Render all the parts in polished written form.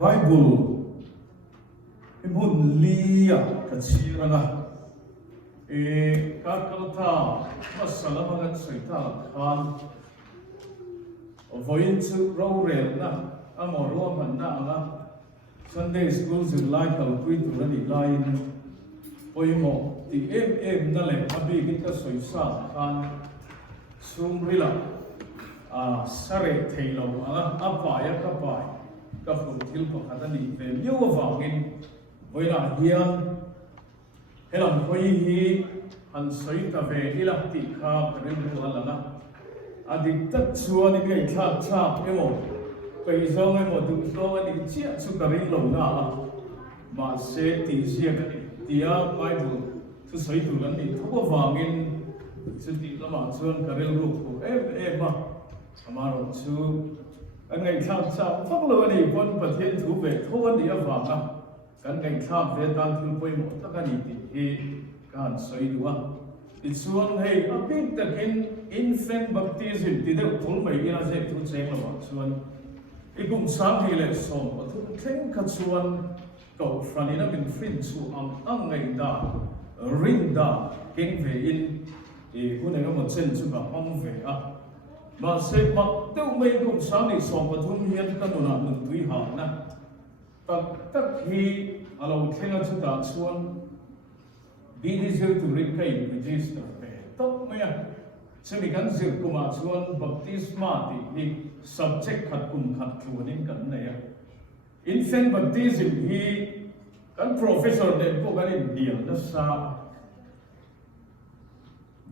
Bible imun liya kachiranga kakalta masalamangan soita khan voin chu rawh na amorwa na anga Sunday school July kalpui turani line poimo ti na le abi kita soisa khan sumrila sare thailo anga apaya kapai ka phunthil pakhatani ve liwa wangin voila hian helam khoi hi han soita ve ilakti kha karil lana adik tat chuan ni ngai thak thak emo peizong emo duhzâwng ani chia chu karil lo na ma se ti sia ka tia Bible chu soi tu lan ni thuwa wangin chu ti lama chuan karil ru ko ma amaro chu ngày tham sao phát lộ này con Pathian thú về thôn đi ở vàng kan ngày tham về tan thu quay một tất cả những thì kan xoay đua thì xuân hay ở bên tất nhiên infant baptism thì đều thốn mấy cái là dễ thu chén là bọn xuân cái cũng sáng thì lại sòng và thu chén cả xuân cầu phần này nó mình phiền chu ăn ngày đã ring đã kinh về in thì hôm nay có một chân chu bảo ông về mà sẽ mặc tiêu mấy cũng sáng đi sòng và thun hiền ta muốn làm một túi hàng na tất khi alo khen ở chỗ đó xuân đi đi chơi tụi mình cái register về tất mấy sẽ bị gắn dự của mà xuân baptisma thì subject khát cùng khát chuan đến cái này infant baptism thì kan professor đến cô cái điểm đó sao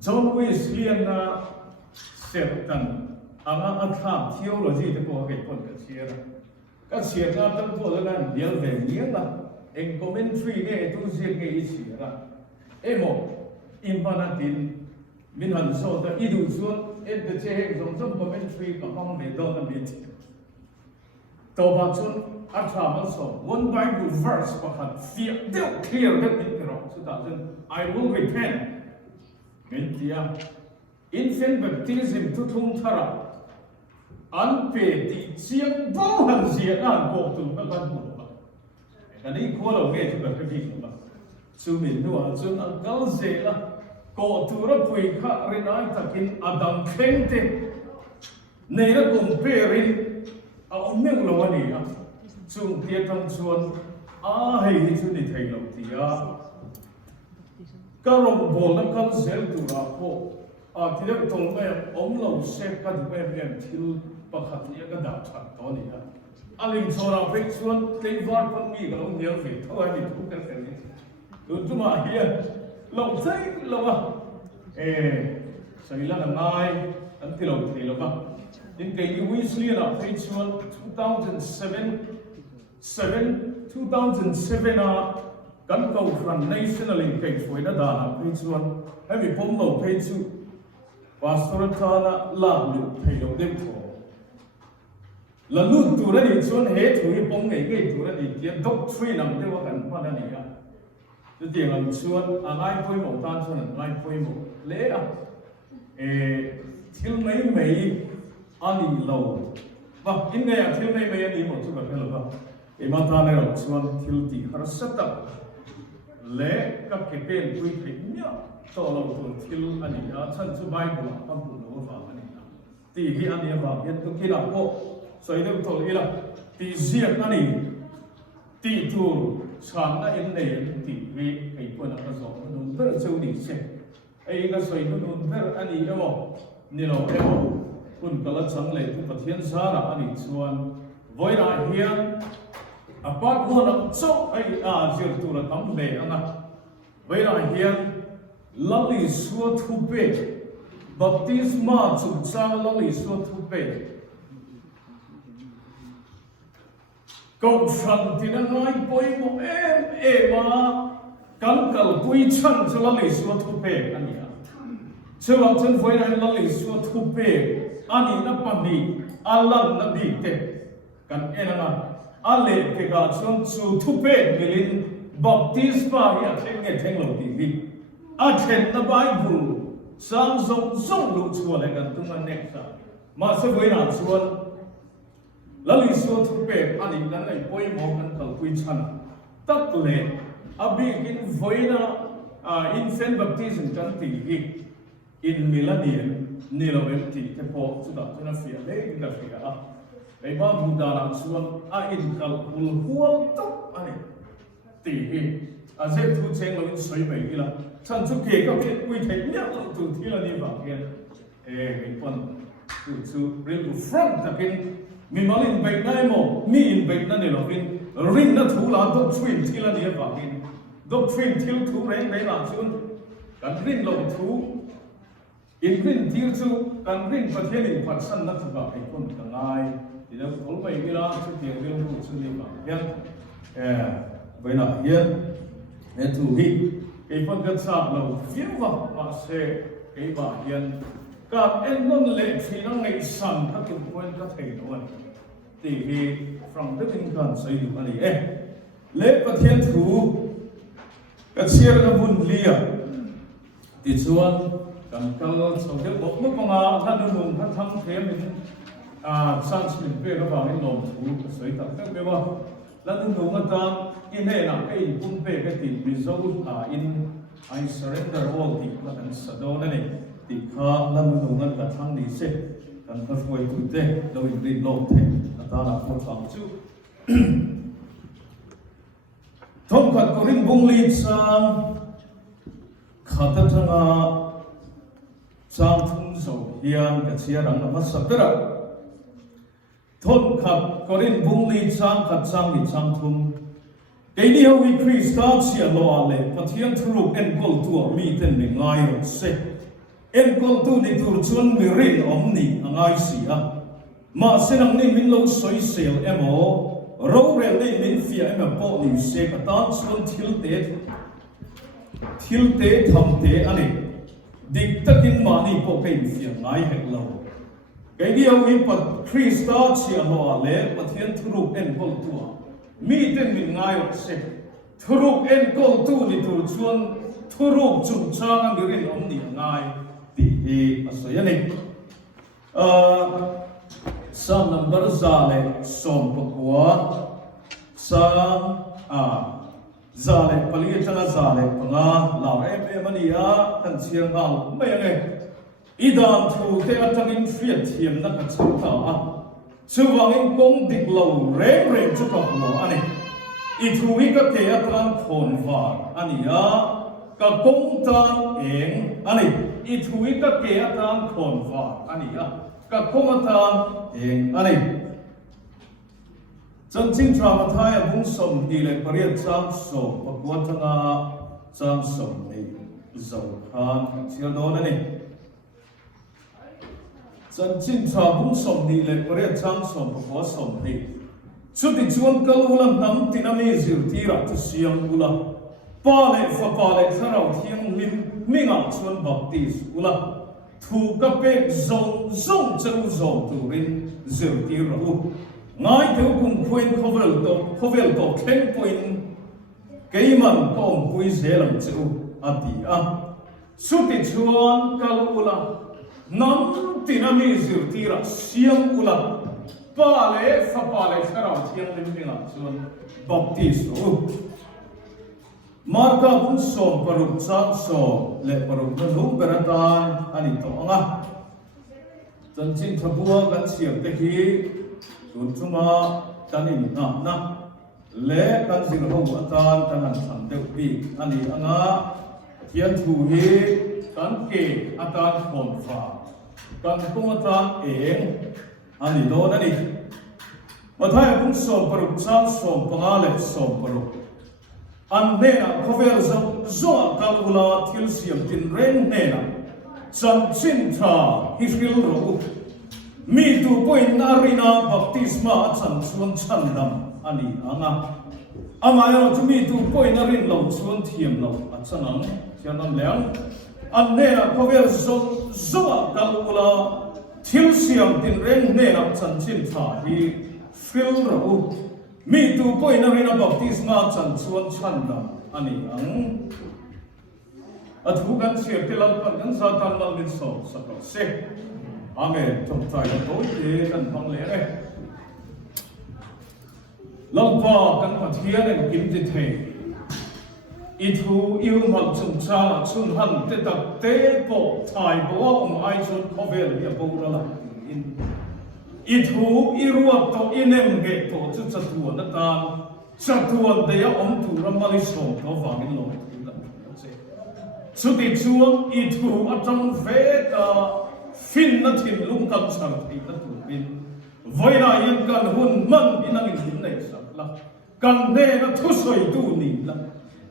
John Wesley na Septan, anga atham theology te ko ke pon ka chia na tam ko la dial ve niang la en commentary ne tu sia ke I chia emo impanatin min han so ta idu zuan et de che zong zong commentary ka hong me do na bit to ba chun atham so one Bible verse pa khat feel clear that it wrong 2000 I will repent min tia infant baptism tu thung thara an pe ti chiang bo han sia an ko tu ka kan mo ba ka ni ko lo nge chu ka ki ba chu min nu a chun an kal ze la ko tu ra pui kha rinai takin adam khente nei ra kum pe rin a omeng lo ani a chu tia tam chuan a hei ni chu ni thei lo ti a ka rom bol na kal zel tu ra ko thì đó tổng về ông lâu xe cái về em thiếu bậc hạt như cái đạo thuật đó này anh linh cho ra với xuân cái vợ con mi cái ông nhiều việc thôi thì thu cái này rồi chúng mà hiện lâu thấy lâu xảy ra là ngay anh thì lâu mà những cái Wesley là với xuân 2007 cán cầu phần national cái phối đã đà với xuân hay bị bom lâu với xuân Pastor Thana Lâwm thầy đầu đêm thổ là luôn tụi nó đi xuống hết tụi bông ngày cái tụi nó đi tiền doctrine nằm đây vào gần qua đây này cái tiền làm xuống ai phơi một tan xuống ai phơi một lẽ thiếu mấy anh đi lâu và in ngày thiếu mấy anh đi một chút cái là mà ta này làm xuống thiếu thì hết sức tập lẽ các cái bên quy định nhá so lo tu thil ani chan chu Bible pam pu lo wa ani ti hi ani wa hian tu ki la ko soi dem to ila ti ziak ani ti tu chan na in nei ti vi kai po na ka zo nu ber chu ni se ai ka soi nu ber ani emo ni lo emo kun kala chang le tu Pathian sa ra ani chuan voi ra hian apart ko na so ai zir tu ra tam le ana voi ra hian lâwmthu baptisma chungchang lâwmthu cầu phần thì nó nói bôi một em mà cắn cầu quy chân cho lâwmthu anh nhỉ chưa bao chân với lại lâwmthu anh nó bằng đi anh nó bị thế cần em là anh lệ cái cả chân su thu bê mình baptisma hiện trên nghe trên lòng TV Aten na Bible sang zong lu chuan le kan tung an nek sa ma se voi na chuan lali so thu pe ani kan nei poi mo kan kal pui chan tak le abi in voina infant baptism kan ti in millennium ni rawmthu te po chu da chuna fia le in da fia ei ba buddha na chuan a in kal ul hual tok ani ti a ze thu cheng lo in soi mai ila chan chu ke ka ke pui thei nya lo tu thila ni ba ke ei pon chu hril front takin mi malin bai nai mo mi in bai na ni lovin rin na thu la dok twin thila ni ba ke dok twin thil thu reng reng la chun kan rin lo thu in rin thil chu kan rin Pathian in Pathian na chu ba ai pon ka ngai ti da khol bai ila chu tiang bil hu chu ni ba hian bai na hian e thu hi ei pon ka chap lo fiu wa pa se ei ba hian ka en non le thi na ngai san ka tu point ka thei no an ti hi from the thing kan sai du ani le Pathian thu ka chiar na bun lia ti chuan kan kal so ke bok mo panga han nu ka tham them in sans min pe ka ba in lâwmthu ka sai ta ka be wa lan nu nga ta in he na ei pun pe ka ti result in I surrender all the kan sado na ni ti kha lan nu nga ka thang ni se kan ka foi tu te do in ri lo the ta na ko tham chu thom khat ko ring bung li sang khata thanga sang thung so hian ka chia rang na masapera thon khat korin bung li sang khat sang ni sang thum cái đi hầu Krista Isuaah le Pathian thuru en kol tu mi ten ni ngai ro se en kol tu ni tur chuan mi rin om ni angai si a ma senang ni min lo soi sel emo ro re le min fia em po ni se ka tan chuan thil te tham te ani dik takin ma ni po kai fia ngai hek lo cái đi hầu Krista Isuaah le Pathian thuru en kol tu mi ten min ngai ro se thuruk en kol tu ni tur chuan thuruk chungchang ang rin om ni ngai ti hi asayani sam number zale som pakwa sam zale pali changa zale panga Lâwm mania kan chiang hal mai nge idam thu te atangin fiat thiam na ka changta chuwangin kong dik lo reng chu ka hua ani i thui ka te atang khon va ani ka kong tan eng ani i thui ka ke atang khon va ani ka kong tan eng ani chan ching tra ma thai bung som di le pariat chang so pakwa thanga chang som nei zo khan chial don ani chan chin tra bung som ni le pare chang som pakwa som ni chuti chuan kal ulam nam tinami zir tira tu siam ula pa le tharau thiam lim minga chuan baptis ula thu ka pek zong cheu zo turin zir tira u ngai teu kum khuin khovel to khen point keiman kom pui zelam cheu ati chuti chuan kal ula nam tinami zir tira siam ula pa le tharau thiam lim minga chuan baptis u marka bun som paruk chang so le paruk na nu beratan ani to anga chan chin thabua kan chiam te hi tun chuma tanin na le kan zirhona atan tanan tham deuh bi ani anga hian thu hi kan ke atan khon fa kan kung atan eng ani do nani mathai bun som paruk chang som pangale som paruk an nena khover zo kalula thil siam tin ren nena chan chin tha hi hril ro mi tu point arina baptisma chan chuan chandam ani anga amayo chu mi tu point arin lo chuan thiam lo achanang thianam leang an nena khover zo kalula thil siam tin ren nena chan chin tha hi hril ro mi tu point arina baptisma chan chuan chandam ani ang athu kan chiar tilal pan kan sa tan mal min so sa se amen tawngtai to te kan phang le Lâwm kan Pathian en kim te the I thu yêu mal chungchang chun han te tak te po thai bo ai chun khovel ya bo la in I thu I ruat to inem ge to chu chatuan na ta chatuan de ya tu ramali som to wangin lo chu ti chuang I thu atang ve ka fin na thin lung kam sang thei na tu bin voina yin kan hun man inang in nei sak la kan ne na thu soi tu ni la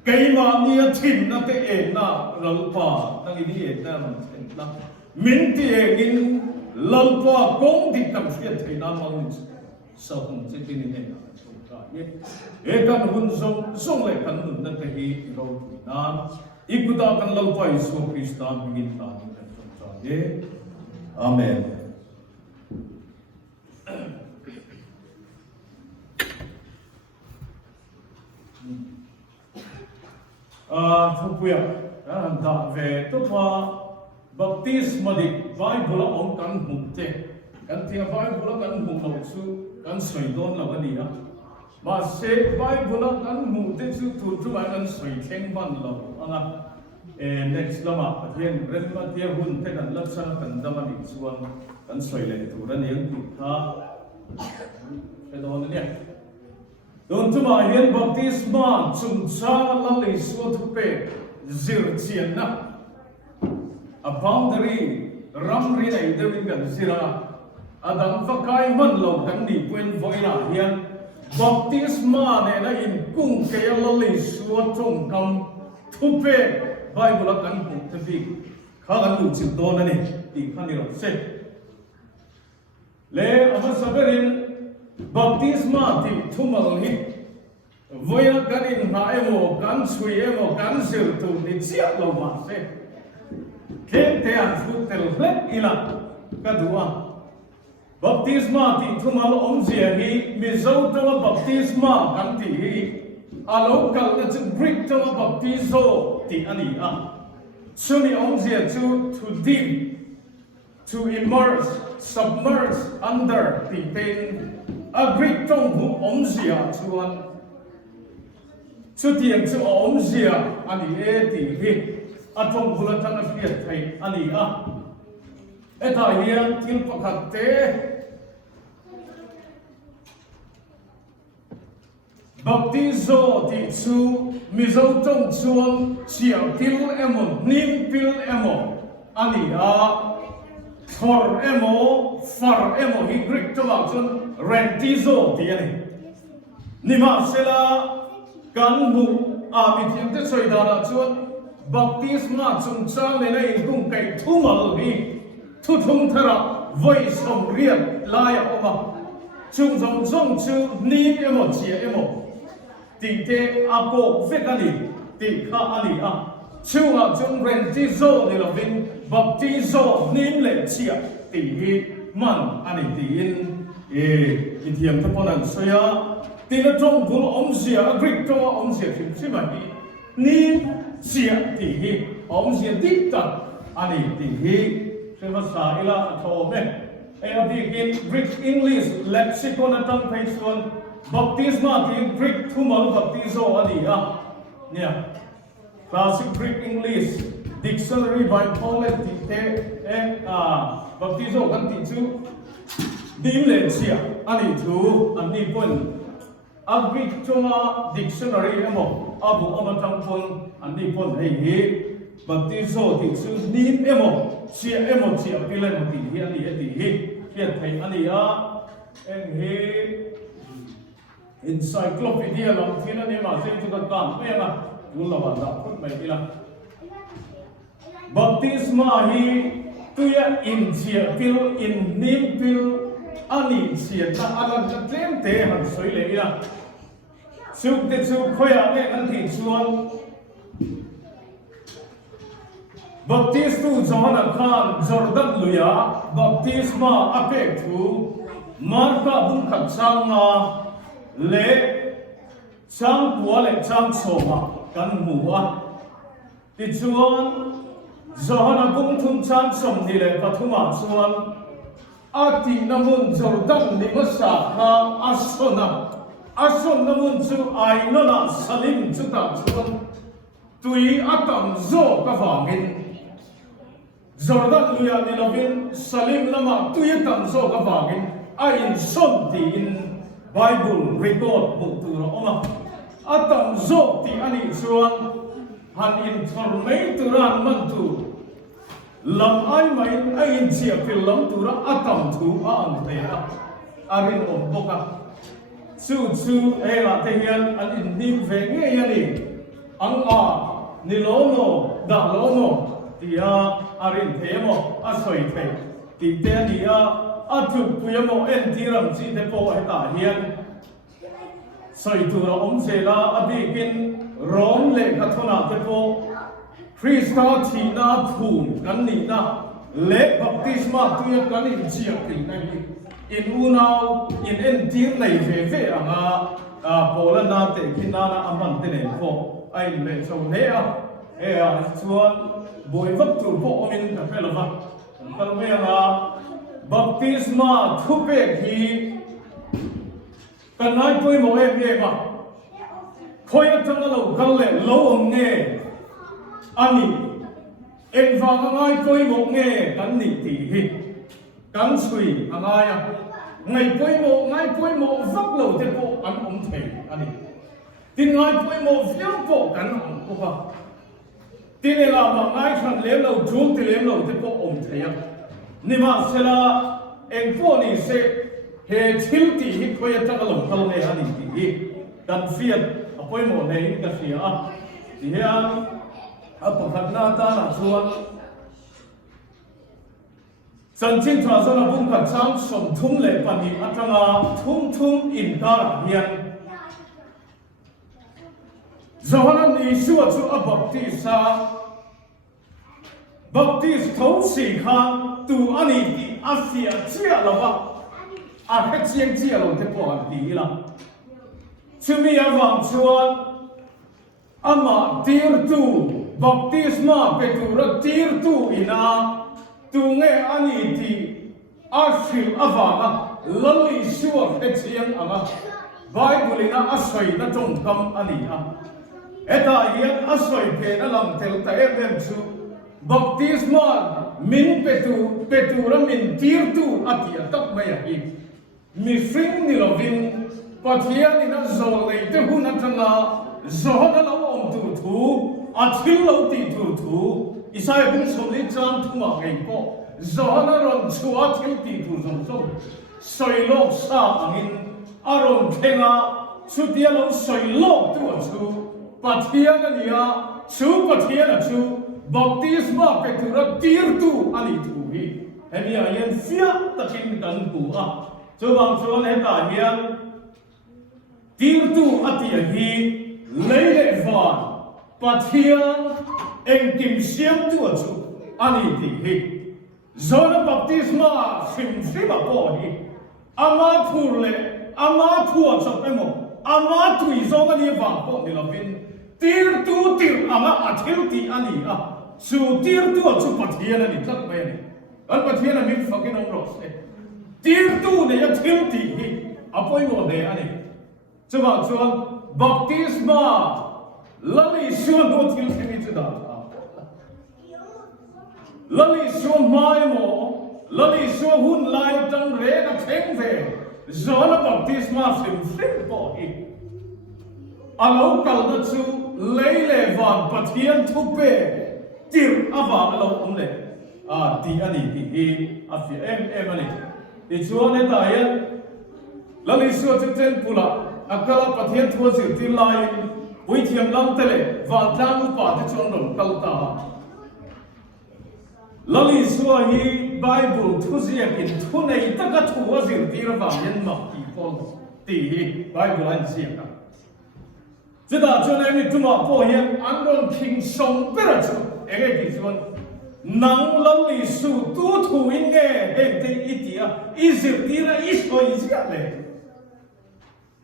cái mà nia thìn nó thế na lalpa tăng đi hết na mình thìn na mình thì in lalpa công thì cầm phiền thì na mang sao không sẽ tin này na cái kan hun song lại kan hun na thế hi rồi na ikuta kan lalpa Isu Krista mingin ta ni Amen. Thuah đã về tốt hoa baptisma đi vai bula ông căn mục thế căn thiệp vai bula căn mục đầu su căn soi đón là cái gì á mà sẽ vai bula căn mục thế su thu chu vai căn soi thiên văn lâu anh à next là mà Pathian rất là thiệp hun thế căn lập sang căn đam anh chuan căn soi lên thu ra nhiều thì ha cái đó nữa nhé Don tu ma hian baptisma chungchang la le so tu pe zirchian na a boundary ramri nei de ring kan zira adam fakai man lo kan ni puen voina hian baptisma ne na in kung ke la le so chung kam tu pe bible kan ku te bi kha kan lu chi do na ni ti khan ni ro se le ama saberin baptisma ti thumal hi voya kanin ha emo kan sui emo kan sir tu ni chia lo ma se ke te an fu tel hlek ila ka duwa baptisma ti thumal om zia hi mi zo to baptisma kan ti hi alo kal na chu Greek to baptizo ti ani a sumi om zia to deep to immerse submerge under the pain a Greek tongue who omzia chuan chu tiang chu omzia ani e ti hi a tongue hula tang a fiat thai ani a eta hian thil pakhat te baptizo ti chu mizo tong chuan chiang til emo nim pil emo ani a for emo far emo hi Greek to lang chun rentizo ti ani nima sela kan mu a mi thiam te choi dana chuan baptisma chungchang le nei kung kai thumal hi thu thung thara voi som riat la ya oma chung zong zong chu ni emo chia emo ti te a ko vekani ti kha ani a chu a chung rentizo ni lovin baptizo nim le chia ti hi man ani ti in thiam ta ponan soya ti na trong bul om zia Greek to om zia thim sima hi ni chia ti hi om zia ti ta ani ti hi sema sa ila thome e di in Greek English lexicon atang page 1 baptisma ti Greek thumal baptizo ani a nia classic Greek English dictionary by Paulette te baptizo kan ti chu dim le chia ani thu ani pon Greek chunga dictionary emo abu amatang pon ani pon hei hi baptizo ti chu dim emo chia pilen ti hi ani ti hi hian thei ani a en hi encyclopedia lam thina ne ma se chu kan me ma la ba da phut mai ila baptisma hi tuya in chia pil in nim pil ani chia na alam cha tlem te han soi le ila suk te chu khoya me an thi chuan baptistu johana khan jordan luya baptisma apek thu marka bung khat changa le chang tua le chang soma kan muwa ti chuan zirhona bung thum chang som ni le pathuma chuan ati namun jordan ni masa kha asona ason namun chu ai no na salim chu ta chuan tui atam zo ka wangin Jordan luya ni lovin salim lama tui atam zo ka wangin ain son ti in Bible record book tu oma atam zo ti ani chuan han in thormei turan man tu lam ai mai ai chia pil lam tura atam thu an te arin om boka chu era te hian an in nim ve nge yani ang a ni lono da lono tia arin themo a soi the ti te nia a thu puyamo en tiram chi te po ta hian soi tura om sela abikin rom le kathona te po Krista Tina Thun kan ni na le baptisma tu ya kan in chia pin na hi in unau in en tir nei ve anga pola na te kina na aman te ne ko ai le so ne a chuan boi vak tu po omin ka pelova kal me anga baptisma thu pe hi kan nai poi mo e ma khoya tang lo kal le Lâwm nge ani en vang ngai poi mo nge kan ni ti hi kan sui angaya ngai poi mo vak lo te po an thei ani tin ngai poi mo viang po kan ko ha tin la ma ngai khan le lo thu ti le lo te po thei ya ni ma sela en po ni se he thil ti hi khoya ta lo kal ne ani ti hi kan fiat apoi mo nei ka sia ti hian apakhat na ta na chuan chan chin thwa zona bung khat chang som thum le pani atanga thum in ta hian zirhona ni suwa chu a baptist thau si khan tu ani ti asia chia lawa a he chiang chia lo te po an ti la chumi awang chuan ama tir tu baptisma petura tir tu ina tu nge ani ti hril awanga lali suwa he chiang anga Bible ina asoi na tongkam ani a eta hian asoi pe na lam tel ta em chu baptisma min petura min tir tu atia tak mai hi mi fring ni lovin Pathian ina zol nei te hun atanga zirhona rawmthu athil lo ti thu isai bung somli cham thuma ngai ko zirhona ron chua thil ti thu zo soilok sa angin aron khenga chutia lo soilok tu chu Pathian ania chu Pathian chu baptisma petura tir tu ani thu hi hemi ayen fia takin kan ku a chubang chuan heta hian tir tu atia hi leile van Pathian engkim siam tu chu ani ti hi zona baptisma sim po hi ama phurle ama thua chapemo ama tui zonga ni wa po ni lovin tir ama athil ti ani a chu tir tu chu Pathian ani tlak mai ani an Pathian mi fakin on ros tir tu ne ya thil ti hi apoi mo ne ani chuba chuan baptisma lali suan ho thil themi chu da lali suan mai mo lali suan hun lai tang re na theng ve zona baptisma sim po hi alo kal na chu leile van Pathian thu pe tir awa alo omle ti ani ti hi afi em ani ti chuan ta hian lali suan chu ten pula akala Pathian thu zir ti lai pui thiam lam tele van tlang pa te chon rom kal ta lali suwa hi Bible thu zia kin thu nei taka thu zir ti ra wa yen ma ki kol ti hi Bible an zia ka zida chon ai mi tuma po hian an ron king song pera chu ege ki chon nang lali su tu thu in nge he te itia izir ti ra isoi zia le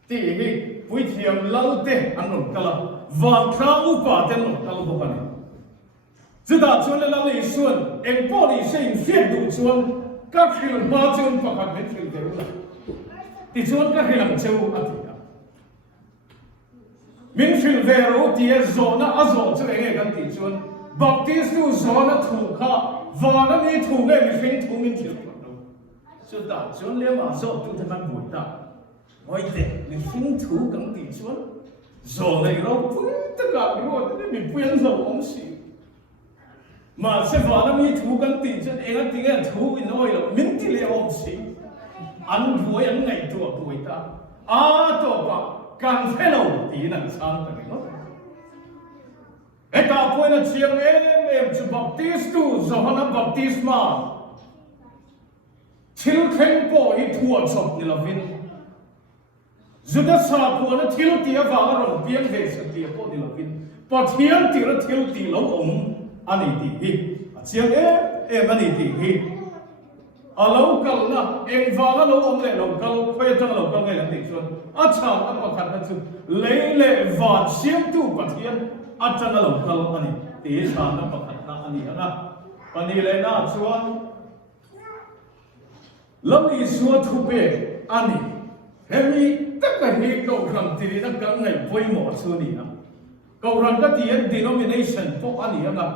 ti hi pui thiam lalte an ron kala van thang upa ten ron kal bo pani zida chuan le lali suan en po ni sein fiat du chuan ka hril ma chuan pakhat met hril de ula ti chuan ka hrilang cheu atia min hril ve ro ti zona azo che nge kan ti chuan baptisma zona thu kha vana ni thu nge mi hring thu min hril so ta chuan le ma zo tu ta kan bui ta oi te mi hring thu kan ti chuan zo nei ro pui ta ka mi ro ta mi puyan zo om si mà sẽ vào năm nay thuกันติจนเองติงเthuอินโอยแล้วมินติเลอมสิอันรวยอันไงตัวป่วยตาตัวปะการเฟลล์ตีนั่นซ้ำกันเนาะไอ้ตาป่วยนั่นเชียงจะบัพติสตูจะหันบัพติสมาทิลเข่งโปอีทัวจบนี่ละวินจุดสาปัวนั่นทิลตีอาว่าเราเพียงเวสตีอาโปนี่ละวินพอเทียนตีละทิลตีเราองอันนี้ตีฮีเชียงอันนี้ตีฮีเราเกลนะเองว่าเราองเลยเราเกลเพื่อจังเราเกลไงกันติชวนอาจารย์อันประคันนั่นคือเล่วาดเสียงตู้ปะเทียนอาจารย์เราเกลอันนี้ตีชานั่นประคันนั่นอันนี้นะวันนี้เลยนะชวนแล้วมีส่วนทุบเบอันนี้เฮ้ยตั้งแต่เฮก็รันตีนี่ตั้งกันไงป่วยหมอส่วนนี้นะก็รันก็ที่ denomination พวกอันนี้นะ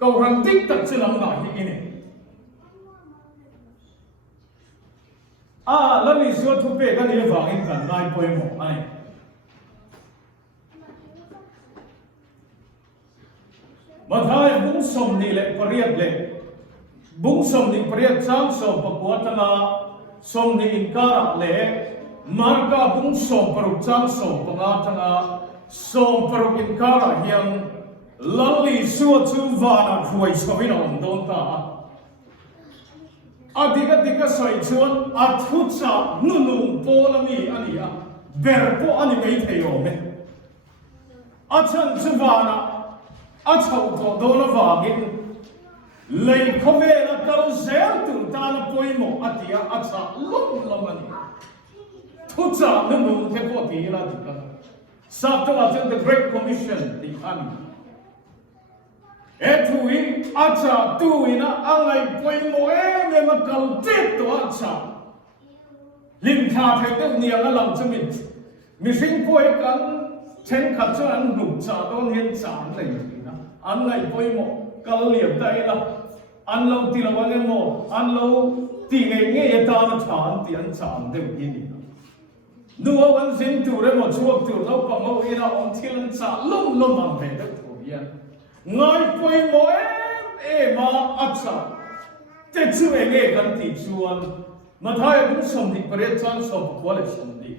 ก็รันติ๊กตัดสิลังหนาที่นี่แล้วมีส่วนทุบเบก็นี่ฟังอินกันนายป่วยหมอไอ้มาท้ายบุ้งสมนี่แหละปริยัติเลยบุ้งสมนี่ปริยัติจ้างสมประกวดนาสมนี่อินการะเลยมาร์กาบุ้งสมปรุจ้างสมประงาธนาสมปรุอินการะยังลัลลีส่วนจูวานาถวยสวินองโดนตาอดีตสอยชวนอัทุจานุนุโปลมีอันนี้เบรโปอันนี้ไม่เที่ยวไหมอาจารย์จูวานาอาชาวก็โดนวากินเลยเขาเวลาเขาเซลตุนตาลป่วยหมออาทิตย์อาจารย์ล้มมันทุจานุนุเทพตีละดิกันสัตว์ละจึง the Great Commission ที่อันทุยอาจารย์ตุยนะอะไรป่วยหมอเนี่ยมันเขาเจ็บตัวอาจารย์ลิมทาเทเตเนี่ยก็ลำจะมีสิ่งป่วยกันเช่นขัดจวนหนุนจ่าโดนเห็นจ่าอะไรนะอันไหนป่วยหมอก็เลียบได้ละอันเราตีละวันเนี่ยหมออันเราตีเงี้ยตาหน้าฐานตีอันจ่าเด็กยี่นี่ดูว่าวันสิ้นตัวเลยหมอช่วงตัวเราปังเอาอีน่าองที่ลันจ่าล้มมันเป็นเด็กผู้เรียนไงป่วยหมอมาอัศจะช่วยเงี้ยกันตีชวนมาท้ายบุ้งสมดิบเรียนจันสอบควอลิสมดิ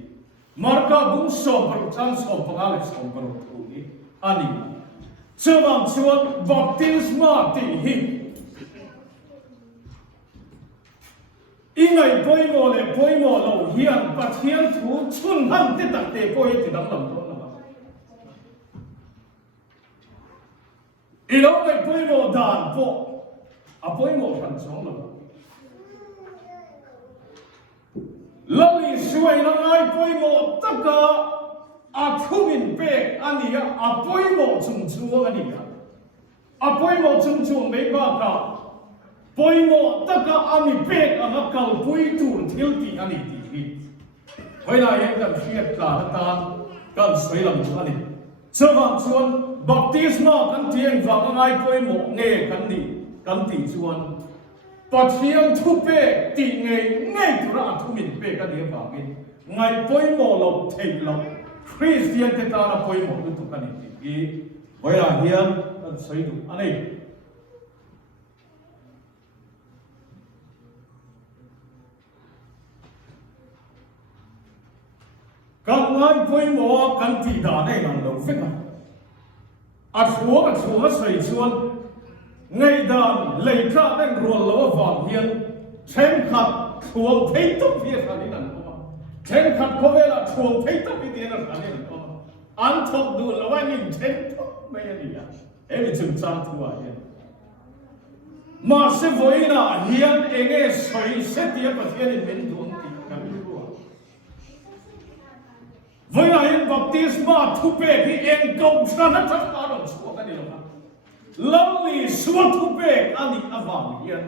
มาร์กาบุ้งสอบปรุจันสอบปงาลิสมปรุทุยอันนี้เชื่อว่าชวนบัพติสมาตีหิอีไงป่วยหมอเลยป่วยหมอเราเฮียนปัจเจียนถูกชุนหันติดตัดเตะป่วยติดดังลำต้นนะอีเราไงป่วยหมอด่านพวกป่วยหมอทันสองเราแล้วมีช่วยน้องไอ้ป่วยหมอตะกะทุบินเป้อันนี้ป่วยหมอจุ่มชัวอันนี้ป่วยหมอจุ่มชัวไม่บ้ากะป่วยหมอตะกะอันนี้เป้อันเก่าป่วยตูนทิลตีอันนี้ดีเวลาอย่างกันเชียร์การตามกันสวยลำอันนี้เชื่อว่าชวนบัพติสมากันเทียงฟังไอ้ป่วยหมอเงี้ยกันนี่กันตีชวนปัจเจียนทุเป้ตีเงี้ยตัวละทุบินเป้กันเดียวฟังกันไงป่วยหมอเราเที่ยวคริสเตียนที่ตาเราป่วยหมอกันทุกกันนี่เวลาเฮียนกันสวยดูอันนี้กันไงป่วยหมอกันตีด่าได้หนังเราฟิกนะชัวใส่ชวนไงด่านเลยพระได้รัวเราว่าเฮียนเช่นขัดชัวเที่ยวเพียงนี้นั่นก็เช่นขัดเขาเวลาชัวเที่ยวเพียงนั้นก็อันทบดูแล้วว่านี่เช่นไม่ยันนี่ไม่จึงจำตัวเฮียมาเสียไว้นะเฮียนเองใส่เสียที่ประเทศนี้เป็นดวงติกันไม่รู้เวลาเห็นบัพติสมาทุเป้ที่เองกงชนะทั้งอารมณ์ชัวกันนี่หรอแล้วมีส่วนทุเป้อันนี้อวางเฮียน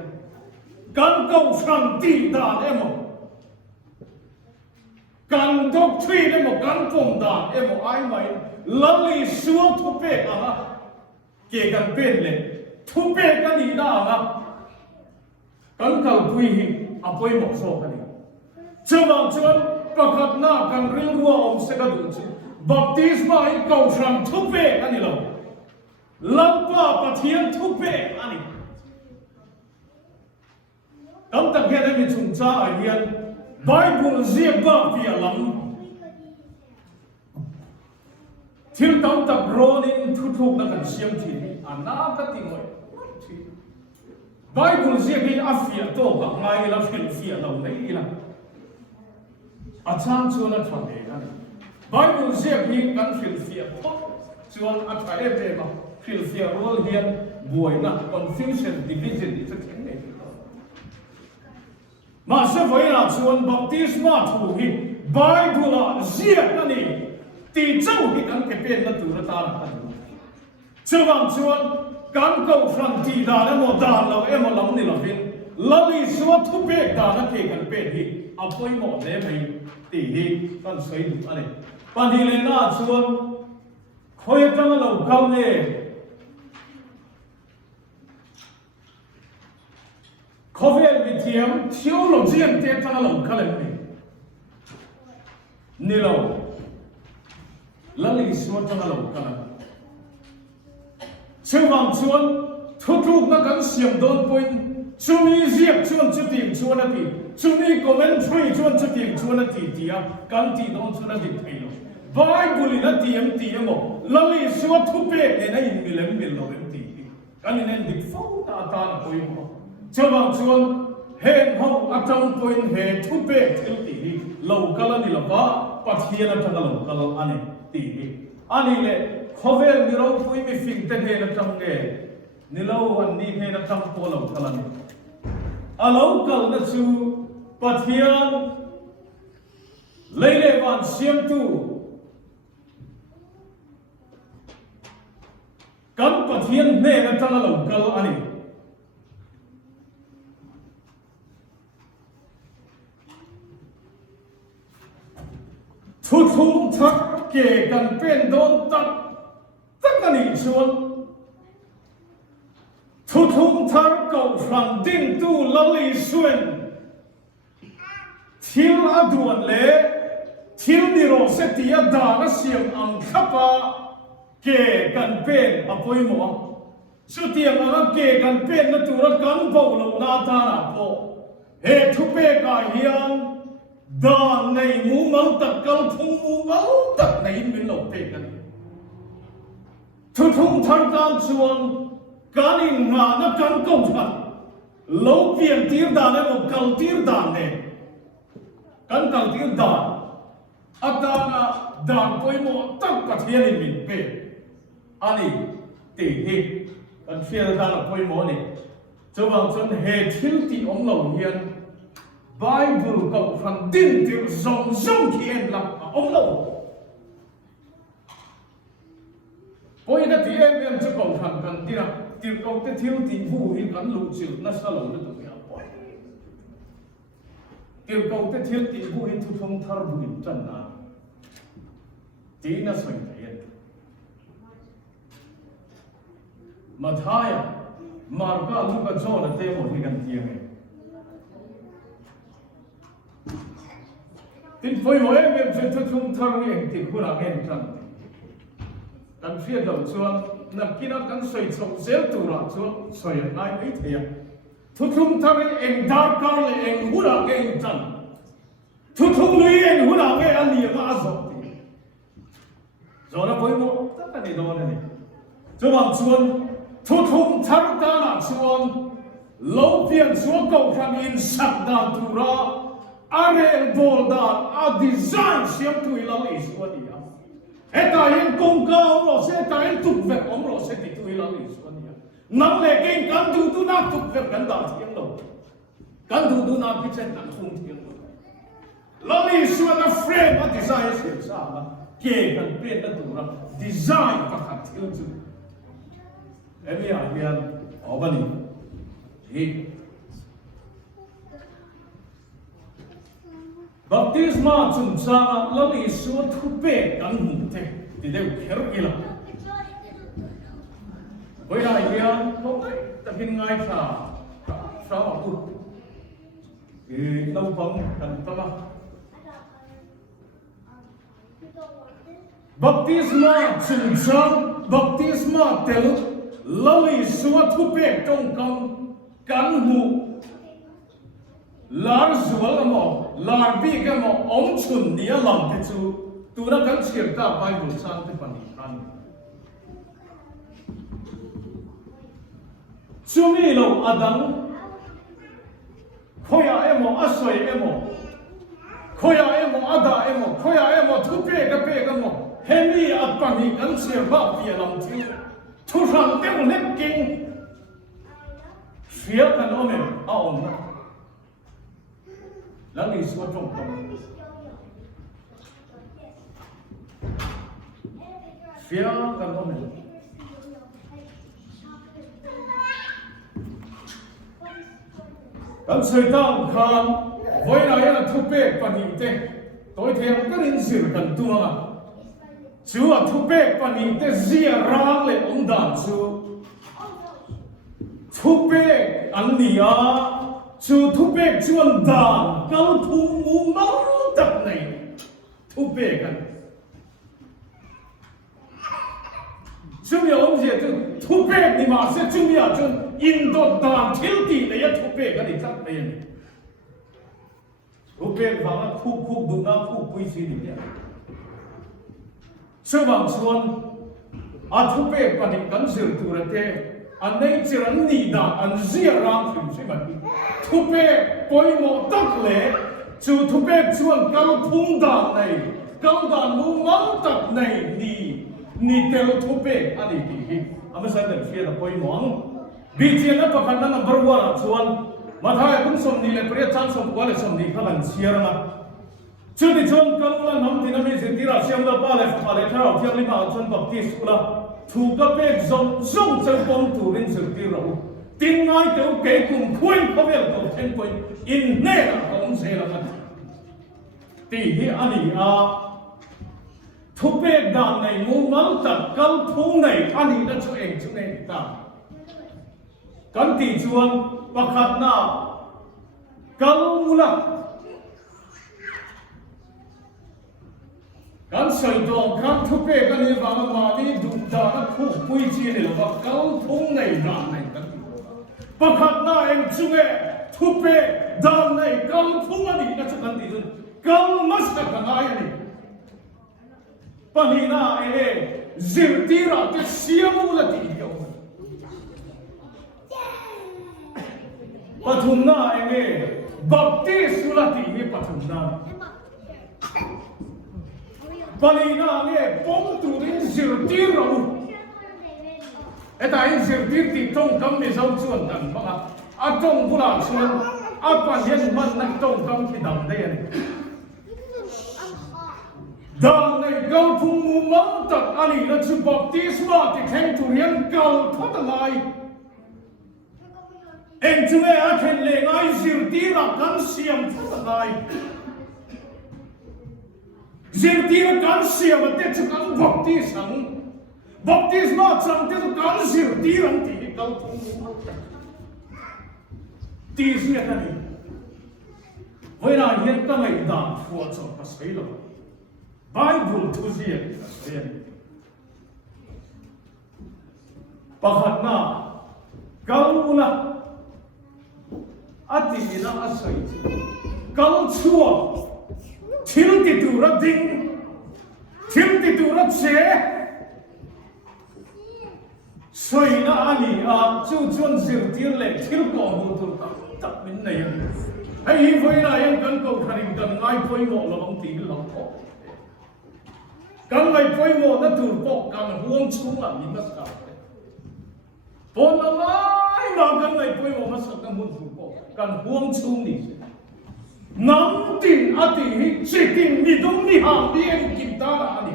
กันกงชันตีด่าได้หมด kan doctrine emo kan pom dan emo ai mai lali suang thu pe anga ke kan pen le thu pe kan ni da anga kan kal pui hi apoi mo so kan ni chawang chuan pakhat na kan hril rawh se ka du chu baptisma i kau ram thu pe kan ni lo lampa Pathian thu pe ani tam tak he mi chungchang ai hian Bible ziak ba pia lam thil tam tak ronin thu thuk na kan siam thi ana ka ti ngoi Bible ziak hi afia to ka ngai la fil fia lo nei la achang chu na thang e na Bible ziak hi kan fil fia to chuan a thai e ba fil fia rol hian buai na confusion division it's a mà sẽ với là chuan baptisma thu hi Bible ziak na ni ti chau hi kan ke pen na tu na ta la chuan chuan kan ko fran ti da na mo da lo em lam ni lovin lali suwa thu pe da na ke kan pen hi apoi mo le mai ti hi kan sei du ane pan hi le na chuan khoi tang lo kal ne Khovel mi thiam theology an te tang lo khalam ni ni lo lali suwa tang lo khalam chewang chuan thutuk na kan siam don point chumi ziak chuan chutim chuan ati chumi commentary chuan chutim chuan ati tia kan ti don chuan ati thailo Bible na tiam tiamo lali suwa thupe ne na in milem mil lo em ti kan inen dik fo ta ta na poi mo chawang chuan hen ho atang point he thupe thil ti hi lo kala ni lova Pathian atang lo kala ani ti hi ani le khovel mi ro pui mi fing te he na tang nge ni lo an ni he na tang po lo kala ni alo kal na chu Pathian leile van siam tu kan Pathian ne na tang lo kala ani thu thum thak ke kan pen don tak tak ani chuan thu thum thar ko ram ding tu lali suan thil aduan le thil ni ro se tia da na siam ang khapa ke kan pen apoi mo su tia ma ke kan pen na tu ra kan bo lo na ta na po he thu pe ka hian da nei mu mau tak kal thung mu mau tak nei min lo pe kan thu thung thar kan chuan kan in nga na kan ko than lo pian tir da ne mo kal tir da ne kan kal tir da atana dan poi mo tak Pathian in min pe ani ti hi kan fiel da la poi mo ni chawang chon he thil ti ong lo hian Bible ko fan din til zong kien la ong lo poi na ti em chu ko fan kan ti na til ko te thil ti bu hi kan lu chil na sa lo na tu ya poi til ko te thil ti bu hi thu thong thar bu in chan na ti na soi ta yen Mathaya marka lu ka jo na te mo hi kan ti nge tin phơi mỗi em chuyện cho chúng thằng này thì cũng là em chẳng cần phía đầu chuan nằm kia nó cần xoay trồng dễ tụ ra chuan xoay ở ngay ấy thế thu chúng thằng này em đa cao là em hú là em chẳng thu chúng lui em hú là em ăn liền mà rồi rồi nó phơi mỗi tất cả này đó này cho bằng chuan thu chúng thằng ta là chuan lâu tiền xuống cầu thằng in sẵn đàn tụ ra are boldan a design siam tu ilal iswania eta hin kong ka ro se ta hin tuk ve om ro se ti tu ilal iswania nang le ken kan du na tuk ve kan da thiam lo kan du na pi chen kan khum thiam lo lal iswana frame a design siam sa ma ke kan pe ta tu ra design pa khat thiam chu emi a hian obani hi baptisma chungchang lâwm Isuaah thu pe kan mu te ti deu kher ila với lại kia không ta kinh ngay thả sao mà tu thì lâu vắng cần tâm à baptisma chungchang baptisma tel lâwm Isuaah thu pe trong công kan mu lâr zual mo lâr bi ka mo om chun nia lam te chu tu na kan chir ta Bible sang te pani kan chumi lo adang khoya emo asoi emo khoya emo ada emo khoya emo thu pe ka mo hemi apani kan chir ba pi lam thi thu ram te mo net king phía kan ome a om na lâwm Isuaah trong công phía kan ome kan soi ta kham voi na ya thu pe pani te toi the kan in sir kan tu ma chu a thu pe pani te zia rang le om dan chu thu pe an nia chu thu pe chuan dan kal thum mu mau tak nei thu pe kan chúng ta ông sẽ thu pe ni mà sẽ chúng ta chun in do dan thiếu ti le ya thu pe kan ni tak nei thu pe va khu du na khu pui si ni ya chu wang chuan a thu pe pani kan sir tu ra te an nei chiran ni da an zia rang thim si ma thu pe poi mo tak le chu thu pe chuan kal phung da nei kal dan mu mau tak nei ni tel thu pe ani ti hi amasan der fia da poi mo bi chian na pa kan na number 1 chuan ma thai kun som ni le pre chan som ko le som ni khalan chiar ma chu ti chuan kal la nam ti na mi se ti ra siam da pa le thao thiam li ma chuan baptist kula thu ka pe zong chân bông tu rin sự tiêu rau tin ngay tiểu kể cùng khuy có việc cầu thiên quỳnh in nè là không sẽ là mất tỷ hi ani a thu pe đàn này ngu máu tật câu thu này ani đã cho em chúng này ta kan ti chuan pakhat na kal la kan soi dong kan thu pe kan ni ba ma ni du da na khu pui chi ni ba kal thung nei da nei kan pakhat na em chuwe thu pe da nei kal thung ani na chu kan ti dun kal mas ka kan ai ni pani na ele zirtira te siamu la ti yo pathum na ele baptist la ti ni pathum na Balina ne pom tu rin zirtir rawh eta in zirtir ti tong kam me zau chuan kan banga a tong bula chuan a Pathian man na tong kam ki dam de ani dam nei gal phung mu mau tak ani na chu baptisma ti kheng tu rian gal thot lai en chu e a khen le ngai zirtir a kan siam thot lai zirtir kan siam te chu kan baptisma chang te kan zirtir an ti kal thung ti sia ta ni voi na hian ka mai dan fu cho ka sei lo Bible thu sia ka sei pakhat na kal la ati na asai kal chua thil ti tu ra ding thil ti tu ra che soi na ani a chu chuan zir tir le thil ko hu tu tak min nei ai hi voi na yang kan ko kharin kan ngai poi mo lo ong ti lo ko kan ngai poi mo na tu ko kan huang chu la min na ka pon na mai ma kan ngai poi mo ma sa kan mun tu ko kan huang chu ni nam tin ati hi chitin ni dum ni ha bi en kim ta la ani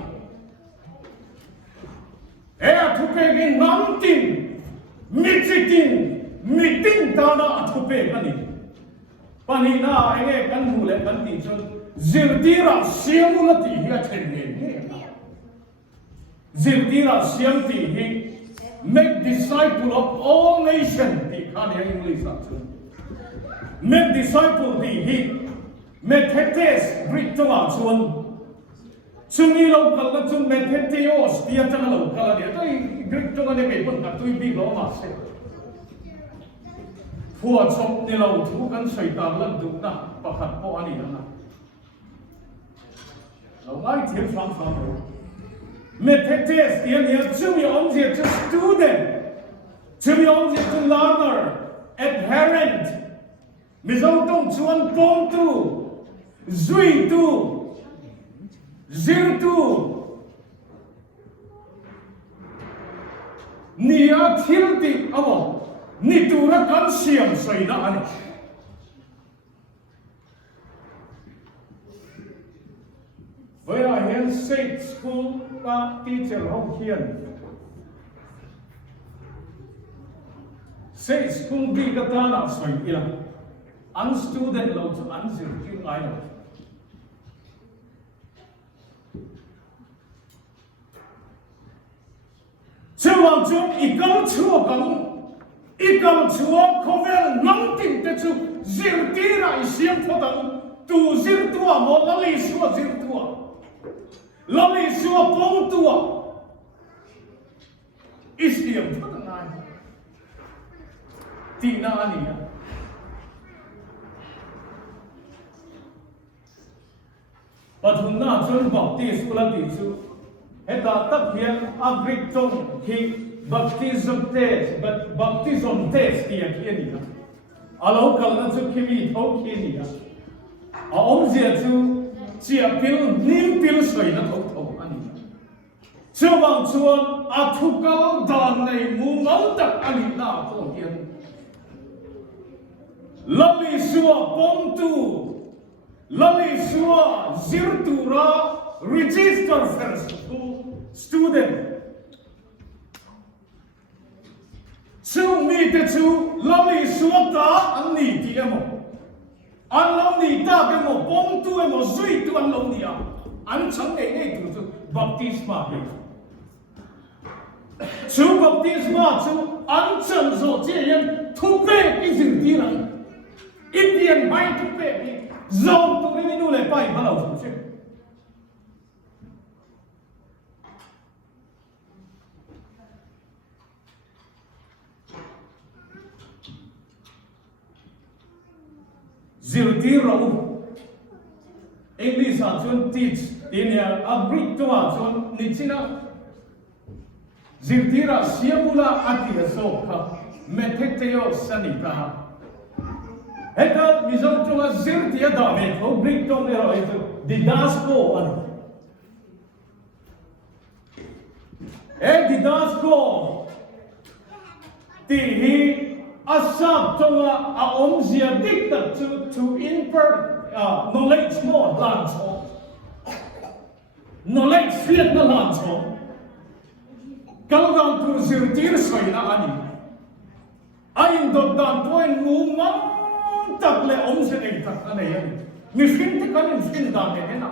e a thu pe ge nam tin mi chitin mi tin ta na thu pe ani pani na enge kan hu le kan ti chon zirtira siamula ti hi thenne zirtira siam ti hi make disciple of all nations ti khani English achun make disciple ti hi Methodist Greek tonga chuan chumi lo kal chum Methodist tia chang lo kal dia toi Greek tonga ne ke pun ka tui bi lo ma se thuah chom ni lâwmthu kan Satan lan du na pakhat po ani na lo ngai thiam sang sang lo Methodist tia ni chumi om je to student chumi om je to learner adherent mizong tong chuan pom tu zui tu zir tu ni a thil ti amo ni tu ra kan siam sai na ani với là hiện state school ta teacher học hiền state school đi cái ta là sai ila an student lo chu an zir ki ngai lo chuan chu ikam chua khovel ngam tin te chu zir ti rai siam thodang tu zir tua mo la li suwa zir tua la li suwa pong tua istiam thodang ngai ti na ani ya Pathian na chuan baptism la ti chu heta tak hian agrik tong ki baptism test ti a ki ani alo kal na chu kimi tho ki ni a om zia chu chia pil nim pil soi na tho tho ani chuwang chuan a thukal dan nei mu ngau tak ani na ko hian lali suwa pom tu lali suwa zirtura register first student chu mi te chu lali suwa ta an ni ti emo an lo ni ta ke mo pom tu emo zui tu an lo ni a an chang nei tu chu baptisma ke chu baptisma chu an chen zo je yan thu pe ki zir ti ran Indian mai thu pe ki zong tu cái nu le pai ba lo chu che zirti rawh English a chuan teach in a Greek tonga chuan ni china zirtira siamula ati so kha metheteo sanita heta mizong tonga zirtia da me ko Greek tong le ro itu didasko an didasko ti hi asap tonga a omzia dikta to impart knowledge more lan cho knowledge fiat na lan cho kalgang tu zirtir soi na ani ain dot dan toin mu mang tak le omzia ek tak ane yan miskin te kan miskin dan ne na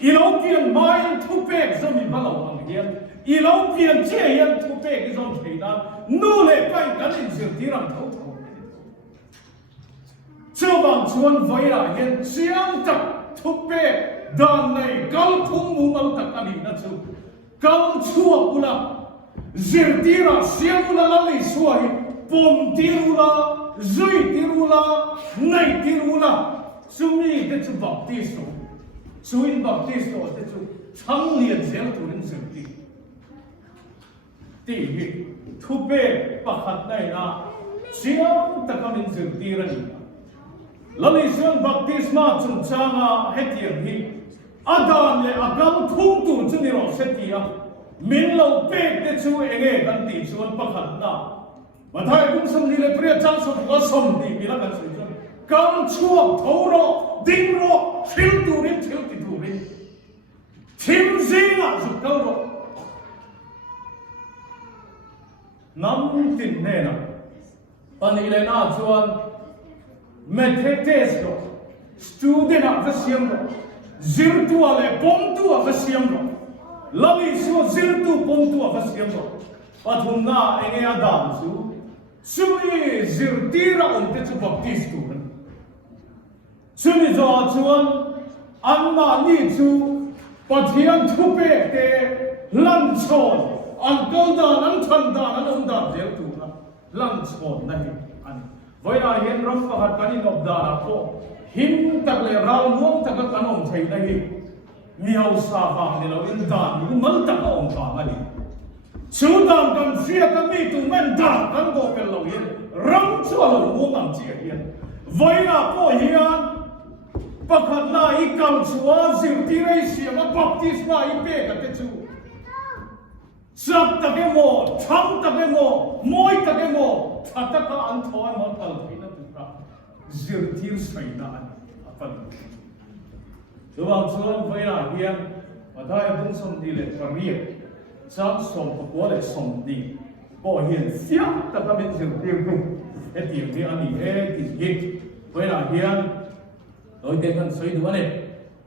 ilopian mai thu pek zo mi balo ang hian ilopian che yan thu pek zo theina nu le pai kan in zirtiram tho tho chuwang chuan voila hian siang tak thu pek dan nei kal thum mu mal tak ani na chu kal chuwa ula zirtira siamula lali suai pom tirula zui tirula nei tirula sumi te chu baptism suin baptism te chu chang lian siang tu rin zirti ti hi thu pek pakhat nei na siang takam in zirti ran lali suan baptisma chungchanga hetiang hi adan le agam thum tu chuni ro setia min lo pek te chu enge kan ti chuan pakhat na mathai kum som ni le priya chang so ko som ni mila kan sui chuan kam chuak thoro ding ro thil tu rin thil ti tu rin thim zinga zu kal ro nam tin ne na pani le na chuan Methodist student a ka siam ro zir tu ale pom tu a ka siam ro lali so zir tu pom tu a ka siam ro pathum na enge adam su sui zir tira on te chu baptist tu sumi zo chuan anna ni chu Pathian thu pe te lan chon an kal dan an than dan an om dan zel tu na lan chon na hi an voina hian ram ka hat kanin ob da na ko him tak le ral mom tak ka nom thei na hi mi hau sa ba ni lo in dan ni mal tak ka om ka ma ni chu dan kan fia ka mi tu men dan kan go pel lo yin ram chu lo mo ngam chi hian voina ko hian pakhat na I kal chua zir ti rei siam a baptisma I pe ka te chu sak ta ke mo tham ta ke mo moi ta ke mo thata ka an thoi mo kal thina tu ka zir tir sai na an apan chuan chuan voina hian madai bung som di le career sam som ko le som di ko hian siam ta ka min zir tir tu e ti ni ani e ti hi voina hian đối tượng cần suy đoán này,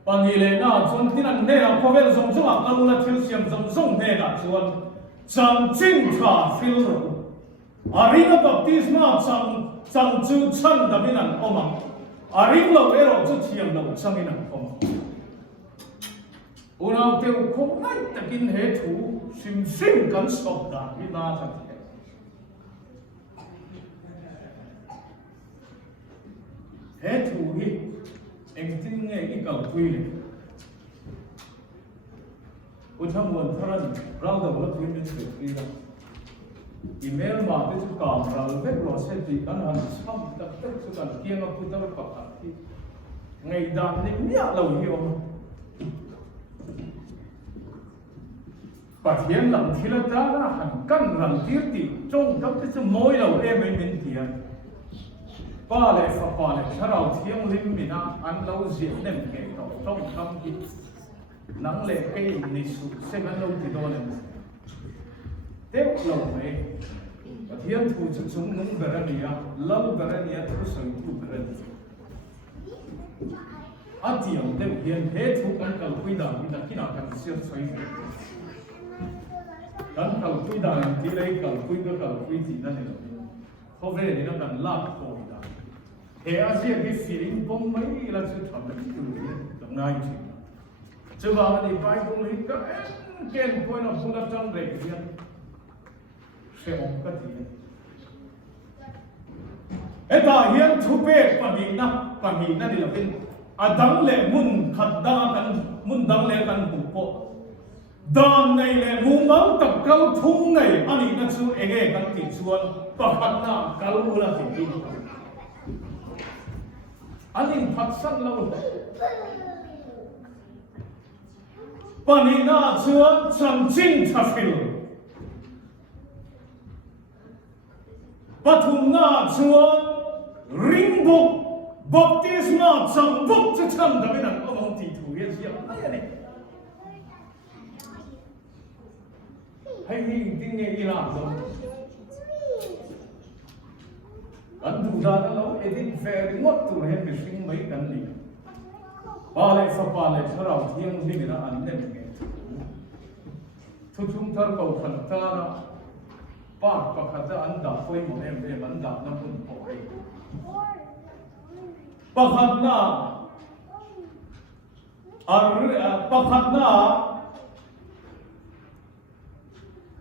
bằng gì lên nào chuẩn tin anh này là có vẻ giống giống à, anh là thiếu xiêm giống giống này là chuẩn chẳng chính thà phiêu rồi, riêng baptisma chẳng chữ chân đã bị nặng ôm à, riêng là cái rồi chữ xiêm là chẳng bị nặng ôm, ôn nào tiêu không ngay ta kinh hệ thủ sim sim cần sọc cả đi na chẳng thế, hệ thủ hi anh tin nghe cái cầu quy này, ôn tham nguồn thằng rau đầu nó quy bên sườn đi ra, email mà cái số cào rau vết lò xe thì anh hàng xong tập tất số cần kia nó cũng tao bật lại thì ngày đàn thì nhẹ lâu nhiều, Pathian làm thi là ta là hàng căn làm tiết thì trong các cái số mối lâu em ấy mình tiền ba lệ phật ba lệ thà đầu thiêng linh mình ăn lâu diễn nên cái đó trong tâm ít nắng lệ cái lịch sử sẽ ăn lâu thì đó là tiếp lâu này Pathian thu chữ chúng nung về ra nia lâu về ra nia thu sợi thu về ra à tiểu đem hiền hết thu căn cầu quy đạo như là khi nào cần siêu xoay căn cầu quy đạo thì lấy cầu quy cái cầu quy gì đó này không về thì nó cần làm khổ hệ Asia cái feeling bông mấy là sự thầm lặng từ trong này chứ vào thì vai cũng lấy cái point of view trong rễ riêng sẽ ổn cái gì ấy ta hiện thu về phần gì na đi là bên đăng lệ mun khát đăng lệ cần bù bộ đàn này lệ mu máu tập câu thung này anh ấy nó chú ege cần tỉ chuan tập khát na câu là gì anh phát sinh lâu panina chuan chẳng chính thà phiêu pathum na chuan ring bok baptisma chẳng bok chu chan da bên anh ông ti thu hiền siam ai này hay tin nghe đi làm rồi anh đủ ra nó lâu edit về ngót tụi em bị sinh mấy cái này ba lại sau đó thiêng đi nữa anh nên nghe thu chung thar cầu thần ta đó ba khát ra anh đã phơi một em anh đã nó cũng phơi ba khát na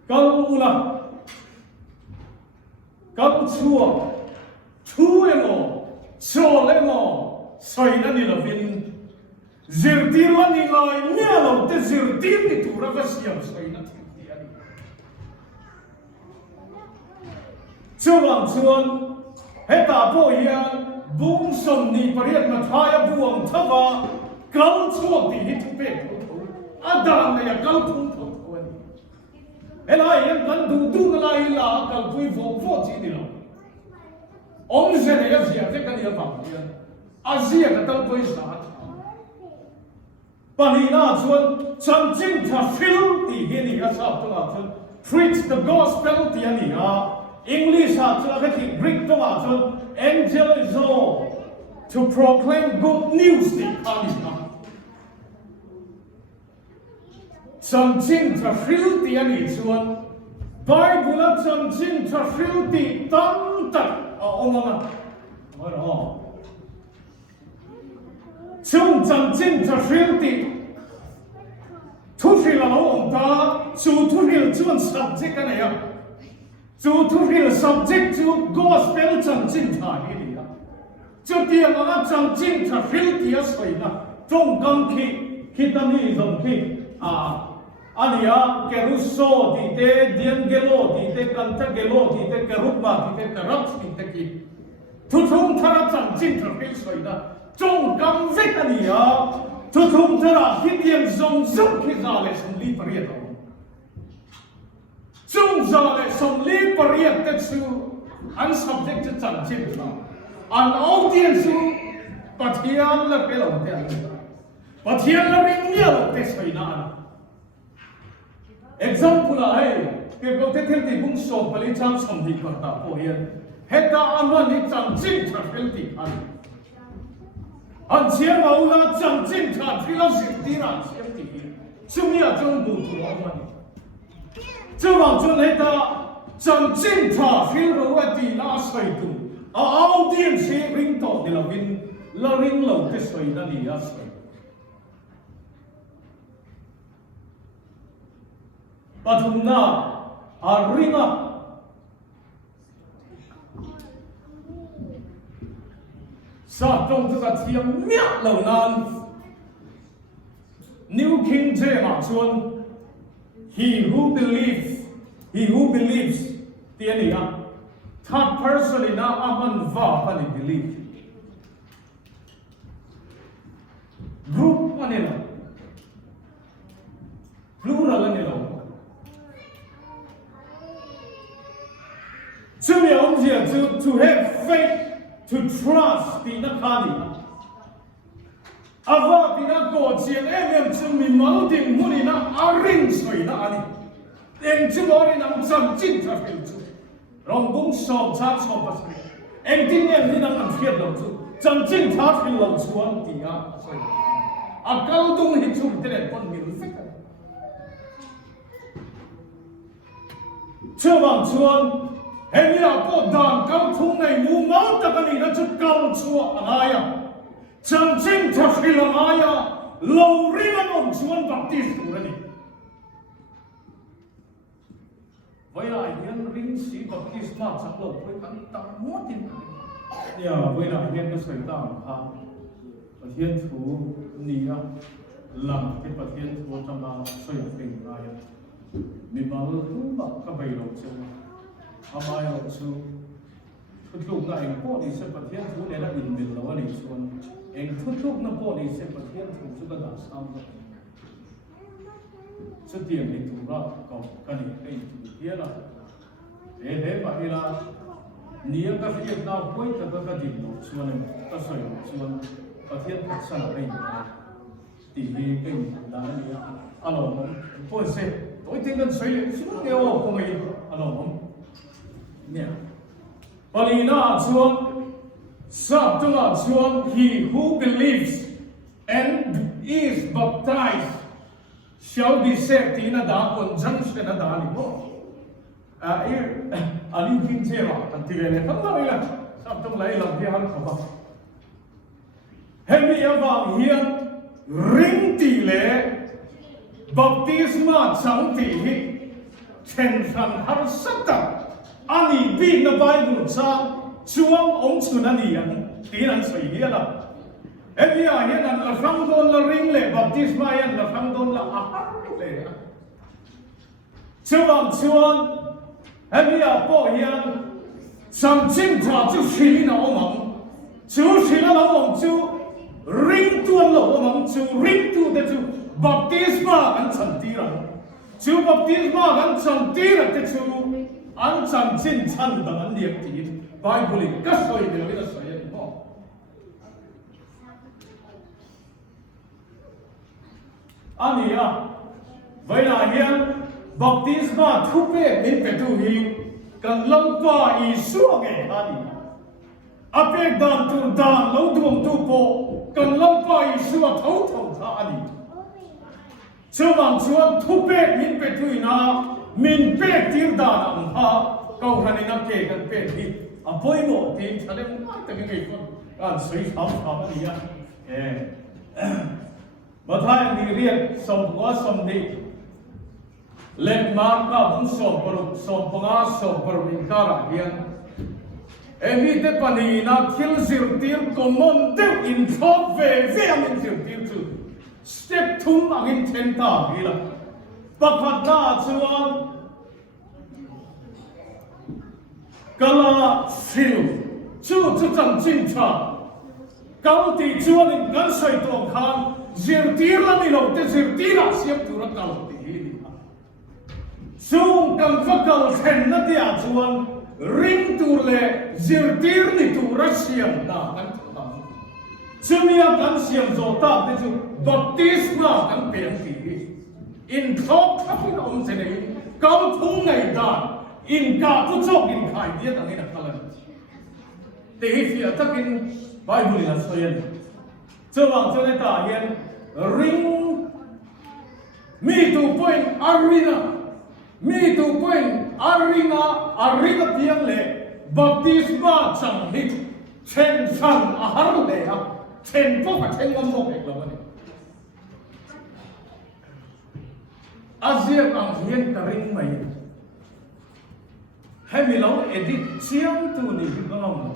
câu là câu chua thu em cho em xoay nó đi lovin zir tir là đi ngay nhớ lâu te zir tir đi tu ra cái xiêm xoay nó thì anh chưa bằng chuan hết ta bôi hiền bung sông đi Pathian mà thay buông thấp vào câu chua thì thu về đàn này là câu thung thung thôi hết lại em cần đủ cái là câu quy vô chỉ đi lo ông sẽ này là gì à? Thế cái gì bằng gì à? Asia cái tao quay sao? Panina chuan chân chính thà phiêu thì hiện nay là sao? Tôi nói chuan preach the gospel thì anh ấy English à? Chuan cái gì Greek tôi nói chuan evangelizo to proclaim good news thì khá đi nào. Chẳng chinh thà hril thì anh ấy chuan. Bible là chẳng chinh thà hril thì tâm tật. Ông ạ. Nói đó. Chúng chẳng chinh thà hril thì thu hril là ông ta. Chú thu hril chuan subject cái này à. Chú thu hril subject chú gospel chẳng chinh thà đi đi à. Chú tiếng là chẳng chinh thà hril thì à xoay na. Trong căng khi ta đi dòng khi anh à cái russo thì thế điên gelo thì thế căn chắc gelo thì thế cái rút mà thì thế cái rắc thì thế kia thu thung thà chẳng chinh thà hril xoay na. Trong căng vết anh à thu thung thà khi tiếng dòng dòng khi ra lại xong lý bariết ông. Trong ra lại xong lý bariết thế chú anh subject cho chẳng chinh thà. An audience Pathian là cái lòng thế anh. Pathian là cái nhiều thế xoay na. Example là ấy, cái câu thế thì cũng sổ phải trang sầm thì còn ta phổ hiền. Hết ta ăn vào những chẳng chinh thật cái gì anh chiến máu là chẳng chinh thật thì là gì đi ra chiến thì chúng nhà trong bù thủ ông anh. Chứ bằng chuyện hết ta chẳng chinh thật thì rồi thì là xoay tụ. Audience ring to thì là vin là ring lâu cái xoay là đi ra xoay. Pathian ringa sa trong cái thiam miết lâu nan New King James chuan he who believes tiền này à third person in aman va pani believe group anh là plural anh là chúng ta ông gì to have faith, to trust thì nó khá đi. Ava thì nó có chuyện em chúng mình máu tìm muốn thì nó aring soi nó anh. Em chúng tôi thì nó chẳng chinh thật hiểu chú. Rong cũng sòng sát sòng bát soi. Em tin em thì nó làm phiền lâu chú. Chẳng chinh thật hiểu lâu chú anh thì á soi. Cao tung hình chung thế này con miễn phép. Chưa bằng chú anh. Em nhà có đàn cao thung này ngu máu ta cái này nó chút cao chua ai à chẳng chinh thật khi là ai à lâu riêng ông chuan baptisma của này vậy là hiện riêng sĩ baptisma chắc lâu với anh ta muốn tin nhà vậy là hiện nó xảy ra ha Pathian thủ nia làm cái Pathian thủ trong đó xây dựng ai à mình bảo thứ mà các bài lâu chưa amai lo chu thutluk na eng po ni se Pathian thu le la in bil lo ani chuan eng thutluk na po ni se Pathian thu chu ka da sam chu tiang ni tu ra ko ka ni ei tu hia la he ba ila nia ka fiat na poi ta ka din lo chuan ka soi chuan Pathian ka sa ei ti hi ke ni da ni alo po se oi tin dan soi le chu ne o ko mai alo nè, Palina chuan, sab tunga chuan he who believes and is baptized shall be saved. Tina da conjunction na da ni mo. Ali king chema antigene kamma ila sab tung lai lam hi har khaba. Hemi ava hian ring ti le baptisma chang ti hi chen san har sakta. Ani bin na Bible sa chuang ong chun ani an tinan soi hi ala evia hian an la phang don la ring le baptisma hian la phang don la ahar le chuan evia po hian sam chim tha chu shili na omang chu shila na omang chu ring tuan lo omang chu ring tu de chu baptisma an chan ti ra chu baptisma an chan ti ra te chu an chẳng chinh chăn bằng an liệp thì Bible cắt soi đều cái soi vậy không? Anh ấy à, vậy là hiện baptisma thu về mình phải tu hi, cần lâm qua Isuaah nghe anh ấy. apek dan tur dan lo duam tu po kan lo pa Isuaah thau tha ani chuan chuan thu pek min pe thuina min pek tir dan ang ha kau hanina ke kan pe hi apoi mo tin thale ma ta ngai kon kan sui tham ani ya Pathian ni riat som wa som ni let ma ka bung som panga som min kara hian emi te pani na thil zir tir common de in thop ve min zir tir chu step thum angin thenta hila pakhat na chuan kala hril chu chang chin cha kau ti chuan in kan soi tong khan zir tir la ni lo te zir tira siam tu ra kal ti hi chung kan fakal khen na dia chuan ring tur le zir tir ni tu ra siam na kan tham chumia kan siam zo ta te chu baptisma kan pe ti in thok thapin om se nei kau thung ngai da in ka tu chok in khai dia ta ni na kalan te hi fi atakin Bible là xoay cho nên ta hiện ring mi tu point arina tiếng lệ baptisma chẳng hít chen san ahar lệ ha chen phúc và chen ngâm mộc này là vậy Asia ang hiện ta ring mày hay mi lâu edit chiang tu ni cái con ông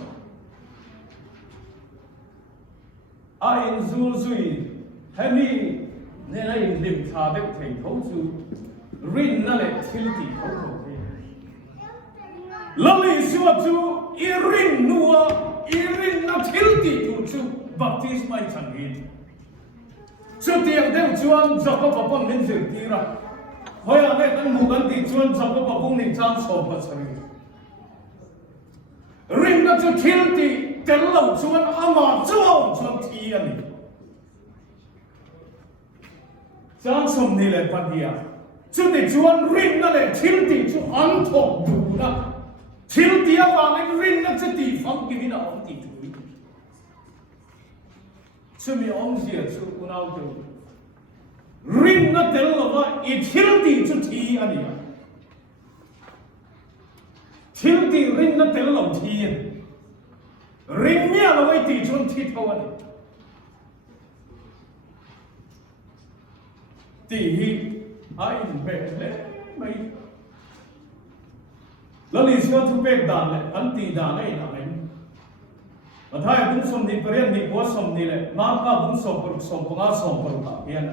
in zul zui hemi nên là in lim tha đẹp thầy thấu chu rin na lệ thil ti thấu thấu thế lali Isuaah chu irin nua irin na thil ti tu chu baptisma chẳng hin chu tiang dem chuan Jacob apon min zir tira hoya ne kan mu kan ti chuan Jacob apon nin chan so pa chari rin na chu thil ti cái lâu chuan ama chuan chuan thi ani chang som ni le Pathian chu ti chuan rin na le thil ti chu an thok du na thil ti awang rin na chu ti phang ki na om ti thui chu mi om zia chu unau tu rin na tel lova I thil ti chu thi ani thil ti rin na tel lo thi ani ring mía là vậy thì chúng thi thâu anh thì ai về đấy mấy lần này xưa thu về đàn này anh tì đàn này là mấy mà thay cũng xong đi bền đi quá xong đi này mà cả cũng xong cũng ngã xong cũng cả hiền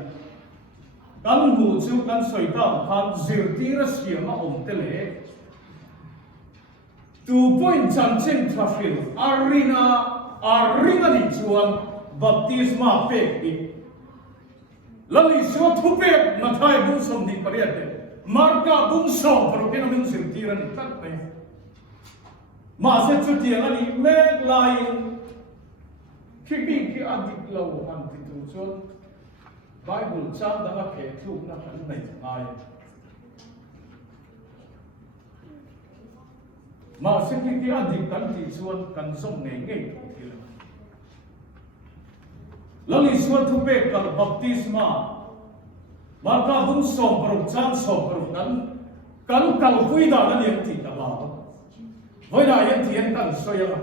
căn hủ chú căn sợi tao han zir tì ra xia mà ổn thế lệ tu point chan chen trafil arina ni chuan baptisma pe ki lali so thu pe na thai bu som ni pariat de marka bung so pro ke na min sir tiran tak pe ma se chu ti ani me lai ki adik lo han ti tu chuan Bible chan da ke thu na kan nei ai mà sẽ khi adik kan ti chuan kan som nei ngei thil lali suan thu pe kal baptisma marka bung som pro chan som pro kan kal pui da na niam ti ta ba voi da yan ti yan kan soya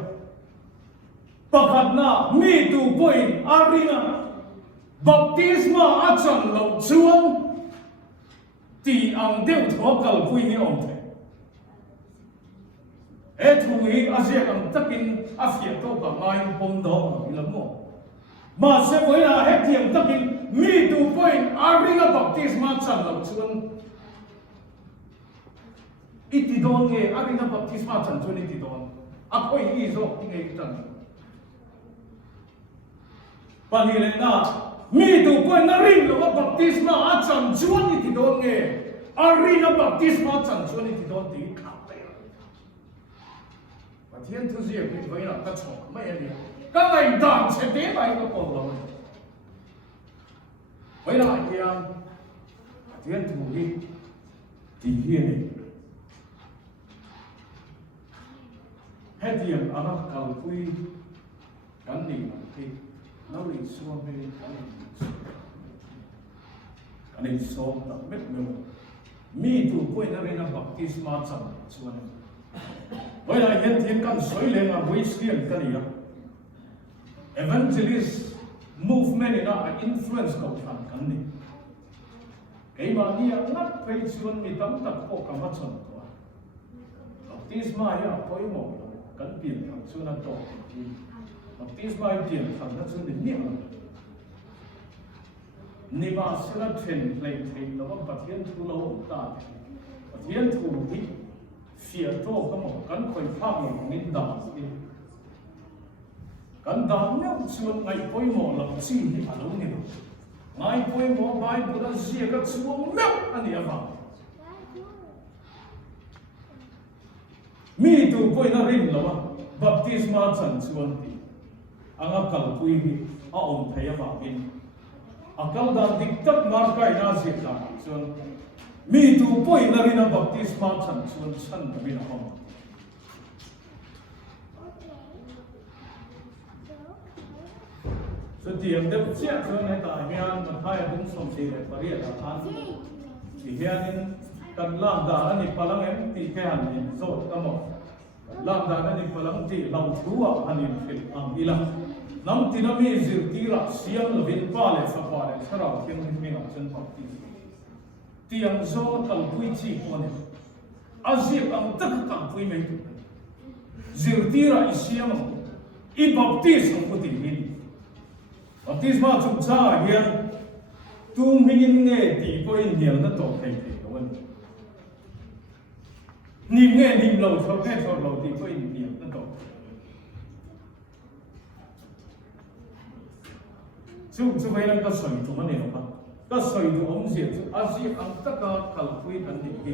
pakhat na mi tu point arina baptisma achang lo chuan ti ang deu tho kal pui ni om the thui Asia ang takin Asia to ka ngai pom do ilam mo ma se voi na he tiam takin mi tu point arina baptisma chan lo chuan iti don nge arina baptisma chan chuan iti don a khoi I zo nge tan panile na mi tu point na ring lo baptisma a chan chuan iti don nge arina baptisma chan chuan iti don ti Pathian thu zia cái vậy là các chồng mấy anh các ngành đảng sẽ tế bài nó còn rồi vậy là anh em Pathian thu đi thì hiền này Pathian anak kalpui kan ni nanti nawi suami kan ini so tak met melo mi tu pun nari na baptisma cang chuan vậy là hiện thiên kan soi le nga Wesleyan kan ya evangelist movement ina influence ko kan ni cái mà đi ăn ngắt phải chuan mi tam tak ko kam chon to baptisma ya koi mo kan tiền thằng xuân ăn tổ thì baptisma tiền thằng nó xuân đến nhiều ni mà xuân ăn thuyền lấy thuyền nó có Pathian thu lâu ta Pathian thu thì phía chỗ có một căn khối pháp một nghìn đào đi căn đào nếu xuân ngày cuối mùa làm chi thì phải lâu nhiều ngày cuối mùa bài bữa đó gì các xuân mèo anh em vào mi tu poi na rin lawa baptisma chan chuan ti anga kalpui hi a om theya ma in akal dan dik tak mar kai na se ta chuan mi tu poi na rin a baptisma chan chuan chan ta bin a hom so ti am de chia chuan ai ta hian ma thai a dum som se le pari a than ti hian kan lam da ani palang em ti ke han ni zo tamo lam da ani palang ti lâwmthu ani phil am ila nam ti na mi zir ti ra siam lovin pa le sa pa le sarau thing mi na chen pa ti ang zo kal pui chi ko ne azip ang tak kal pui me zir ti ra siam I baptism ko ti hin baptisma chungchang hian tu mingin nge ti ko in hian na to thei niệm nghe niệm lâu cho nghe cho lâu thì có niệm nó tốt chú vậy là cái sợi tụ mà này không cái sợi tụ ông diệt chú Asia ông tất cả kalpui anh niệm đi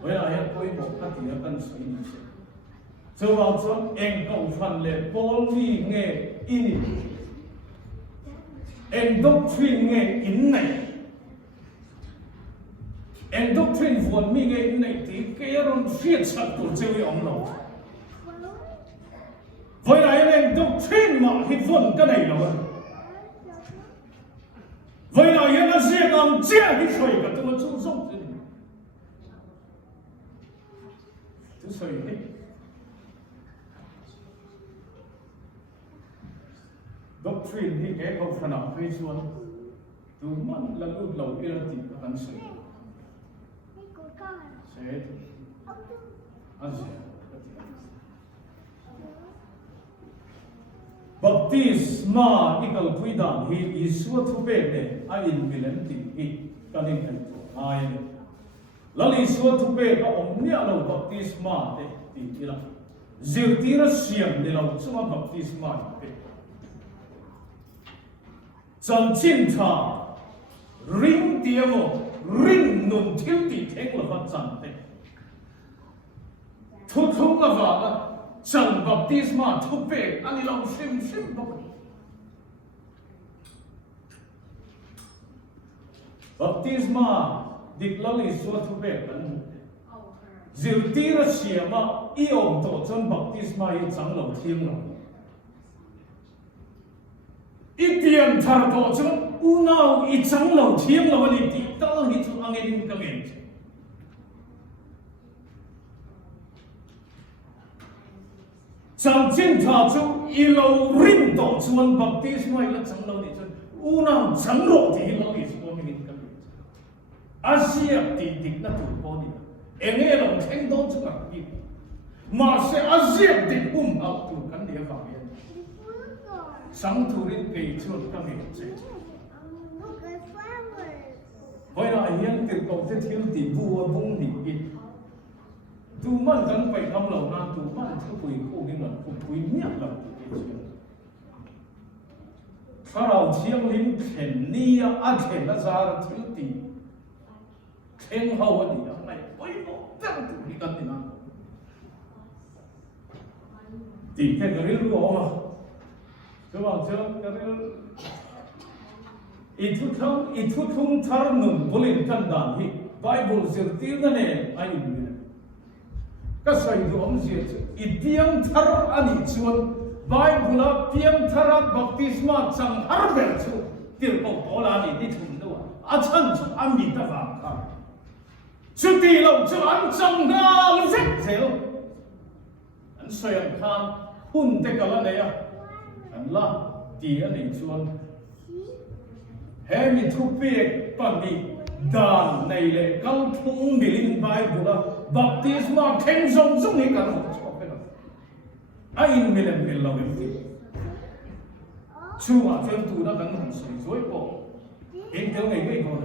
vậy là hiện tôi một cái gì đó cần sợi niệm chú vào cho em cầu phần lệ poly nghe in em doctrine nghe in này and doctrine von mi nghe này thì cái ron phiết sạch của chơi ông nào với lại em doctrine mà thì von cái này rồi với lại em nó riêng ông chia cái sợi cả tôi chú rộng thế này chú sợi đấy doctrine thì cái câu phần nào hay xuân từ mắt là lúc đầu kia thì cần sợi baptisma ikal kuidan hi Isuaah thu pe ne a in milen ti hi kanin thai to ai lali Isuaah thu pe ka om nia lo baptisma te ti ila zirtira siam ne lo chuma baptisma pe chan chin tha ring tiamo ring nun thil ti theng lo va chan te thu thu la va chan baptisma thu pe ani lo sim sim bo baptisma diklali Isuaah thu pe kan zirtira siama iom to chan baptisma i chang lo thiam lo itiam thar to chan unau i chang lo thiam lo ni ti ta hi chu angin ka men chang chin tha chu i lo rin to chuan baptisma i la chang lo ni chu unau chang ro ti lo ni chu min ka men asia ti dik na tu po ni enge lo theng do chu ka ki ma se asia dik out tu kan dia va ye sang thu rin ke chu ka men che vậy là hiện từ cầu thế thiếu thì vua vung thì ít tu man cần phải thăm lâu na tu man cứ quỳ khu cái lần quỳ nhẹ là cái chuyệnถ้าเราเที่ยงลิ้นเข็นนี่อาเข็นละซาร์thiếu thìเข่งเขาวันนี้อะไรโอ้ยโอ้ตั้งตัวที่กันนี่นะตีแค่กระดิ่งรู้มั้ยจะว่าเจอกระดิ่งitu thung thar nun bolin kan dan hi Bible zirtir na ne ai ni cái sợi ruộng gì ít tiếng thar anh chuan Bible tiếng thar baptisma chẳng har về chu tiêu cầu bỏ là đi thùng đâu à chân chu anh bị ta vàng cả chu tì lâu chu anh chẳng ra rất dễ anh soi anh khan hun te cả này à anh la tì anh ấy chuan hemi thu pe pan đi đàn này lệ câu thung bilin Bible baptisma khen rong rong này cả ai in milen mil lâwm chu à chân tu đã gắn hẳn soi dối bộ hiện tượng này cái con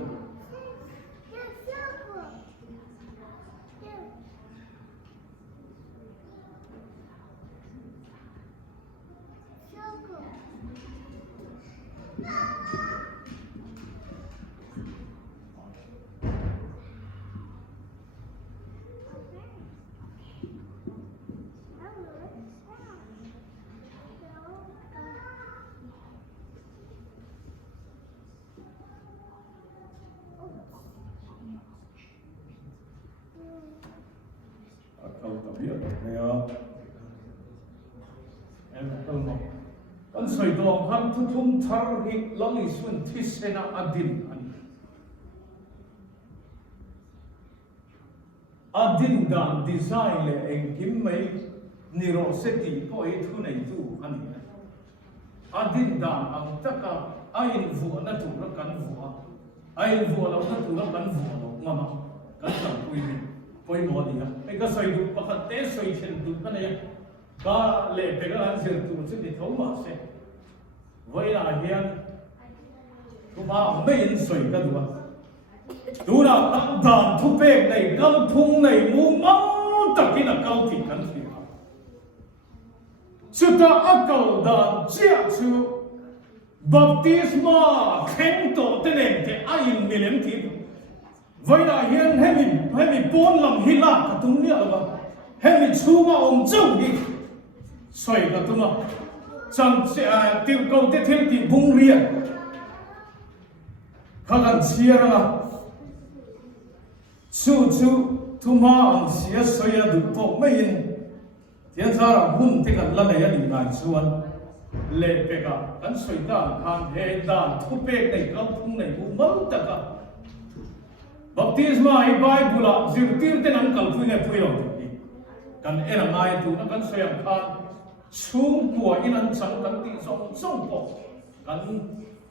câu tập biết thấy không? Em câu một con sợi đòn han thu thung thar hit long isun thisena adin dan design le engkimah niro seti ko e thu nei tu ani adin dan ang taka ain vu na tu ra kan vu ain vu la na tu ra kan vu ngama kan tam pui ni poi mo dia e ka soi du pakhat te soi chen du ka ne ka le pe ka an sir tu chu ni thau ma se voi la hian tu ma me in soi ka du tu na tam dan thu pe nei kam thung nei mu mau takina kau ti kan ti chu ta akal dan chia chu baptisma khen to te nem te ain milem ti vậy là hiện hemi bốn lòng hi la cả tung nia là hemi chu ma ông châu đi xoay cả tung mà chẳng sẽ tiêu cầu te thiên thì bung riêng khá gần chia ra chu thu ma ông xia xoay ra được bộ mấy in thiên sa là hun te gần lần này đi lại chuan lệ pe cả cắn xoay đàn khan hệ đàn thu pe này cao thung này cũng mất tất cả baptisma ai Bible zirtir te nan kalpui ne puyo kan era ngai tu na kan soyam khan chung tua in an chang kan ti song song po kan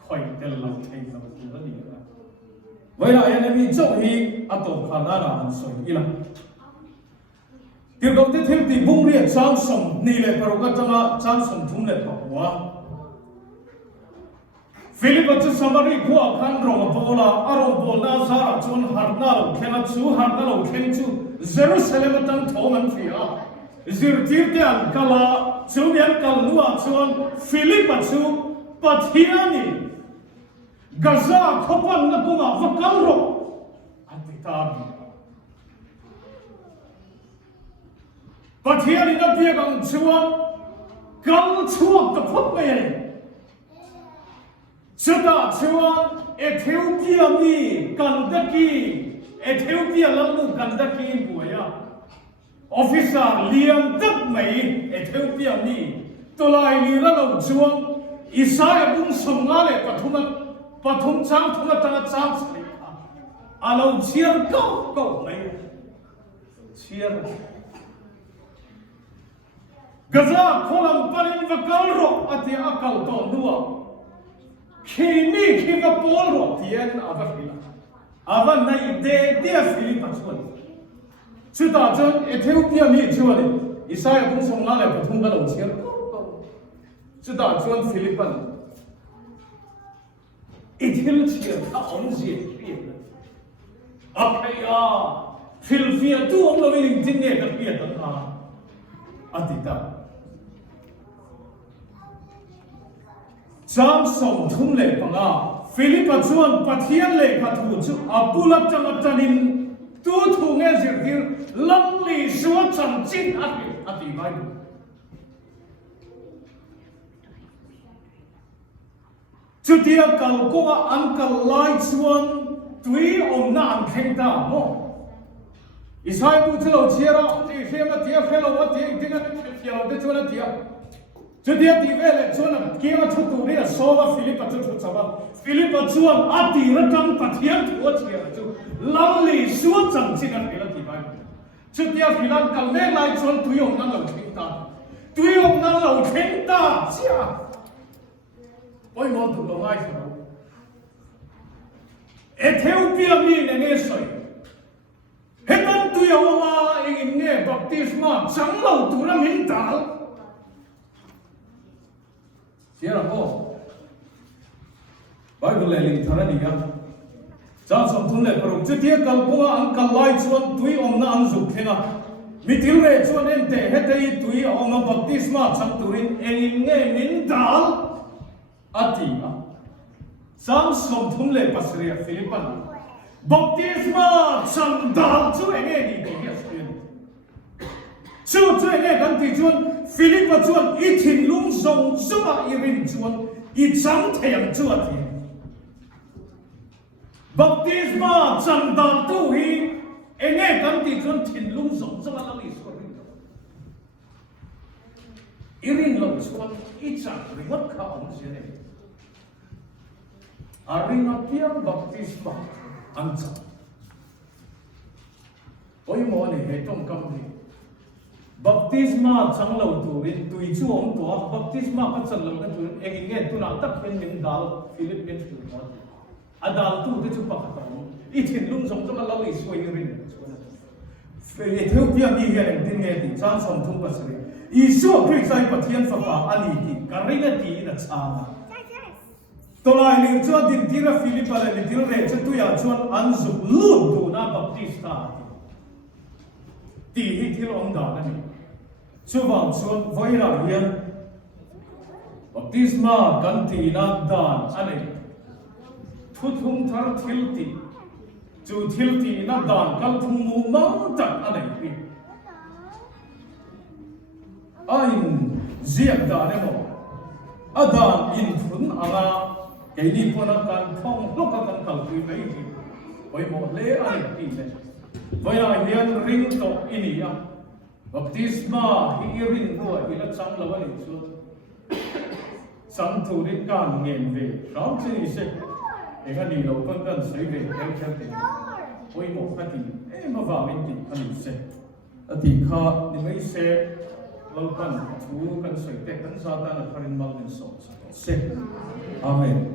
khoi tel lo thei lo tu da ni vậy là enemy chok hi atom khana na an soi ila tiêu công te thêm ti bung ria chang som ni le paruka changa chang som thum le thwa Philip chu samari khua khan rong bola aro bolna sa chun harna lo khena chu harna lo khen chu Jerusalem tang thoman thia zirtir te an kala chu yan kal nuwa chuan Philip chu Pathian Gaza khopan na kunga vakal ro atita Pathian na pia kang chuan kal chuak ka phot mai Sudah chuan Ethiopia mi Ethiopia lalu kandaki buaya officer liam tak mai Ethiopia mi tolai ni lalu chuan Isaiah pun songale pathum chang thunga tanga chang sri alau chiar kau mai chiar Gaza kolam parin vakal ro ati akal to nuwa Kini kinga polo tian ava nai de dia Philip chuan chuta chon Ethiopia mi chuan Isaiah pun song la le pathum ka lo chiar chuta chon Philipan ithil chiar a on ji akaya Philia tu om lo in tin ne ka pia ta atita Jam som thum le panga Philip chuan Pathian le khathu chu apulap changa chanin tu thu nge zirtir lamli suwa cham chin ati vai chutia kal ko ankal lai chuan tui om na an kheng ta mo Isai bu chu lo chia ra ti hrem a tia khelo wa ti ding a fialo de chu na tia chu dia ti ve le chu na ki ma chu tu ni a so wa Philip a chu chu chawa Philip a chu a ti ra tang Pathian thu chia chu lam li su chang chi na phila ti bai chu dia philan kal me lai chon tu yong na lo thing ta tu yong na lo thing ta chia oi mo tu lo ngai chu Ethiopia mi ne ne soi Hetan tu yong ma in ne baptisma chang lo tu ra min dal chia ra ko Bible le ling thara ni ga Cha som thum le pro chu tia kal bunga an kal lai chuan tui om na an zu khenga mi til re chuan en te hetei tui om na baptisma chang turin engin nge min dal ati a Sam som thum le pasria Philippan baptisma chang dal chu enge ni be ya suen chu enge kan ti chuan Philippa chuan I thin lung song zuma I rin chuan I chang thayang chu ati Baptisma chang dal tu hi enge kan ti chuan thin lung song zuma lang I so rin I rin lo chuan I chang ringot kha om se ne Arina tiang baptisma ancha. Oi mo ne he tong kam ni. Baptisma chang lo tu rin tui chu om to baptisma ka chang lo na tu engin nge tu na tak pen min dal Philippines tu mo. Adal tu te chu pa ka ta mo. I thin lung song chama lo I soi rin. Ethiopia mi he ren tin nge ti chan som thum pasri. Isu Krista Pathian fa pa ani ti karinga ti na chama. Tolai ni chuan din tira Philippa le ni tira re chu tu ya chuan an zu lu tu na baptista ti hi thil om da na ni chu wang chuan voira hian baptisma kan ti na dan ane thu thum thar thil ti chu thil ti na dan kal thum mu mang tak ane hi ain ziak da ne mo adan in thun anga cái đi qua nó cần phong lúc nó cần cầu quý mấy gì với một lễ ai đi này với lại hiện ring tổ ini à baptisma hi ring của hi là sang là vậy xuống sang thủ đến càng nghiền về sáng chứ đi sẽ cái cái đi đầu con cần xây về theo theo thì với một cái gì em mà vào bên thì anh sẽ thì kha thì mấy sẽ lâu cần thú cần xây để cần sao ta là phần mang đến sống sẽ amen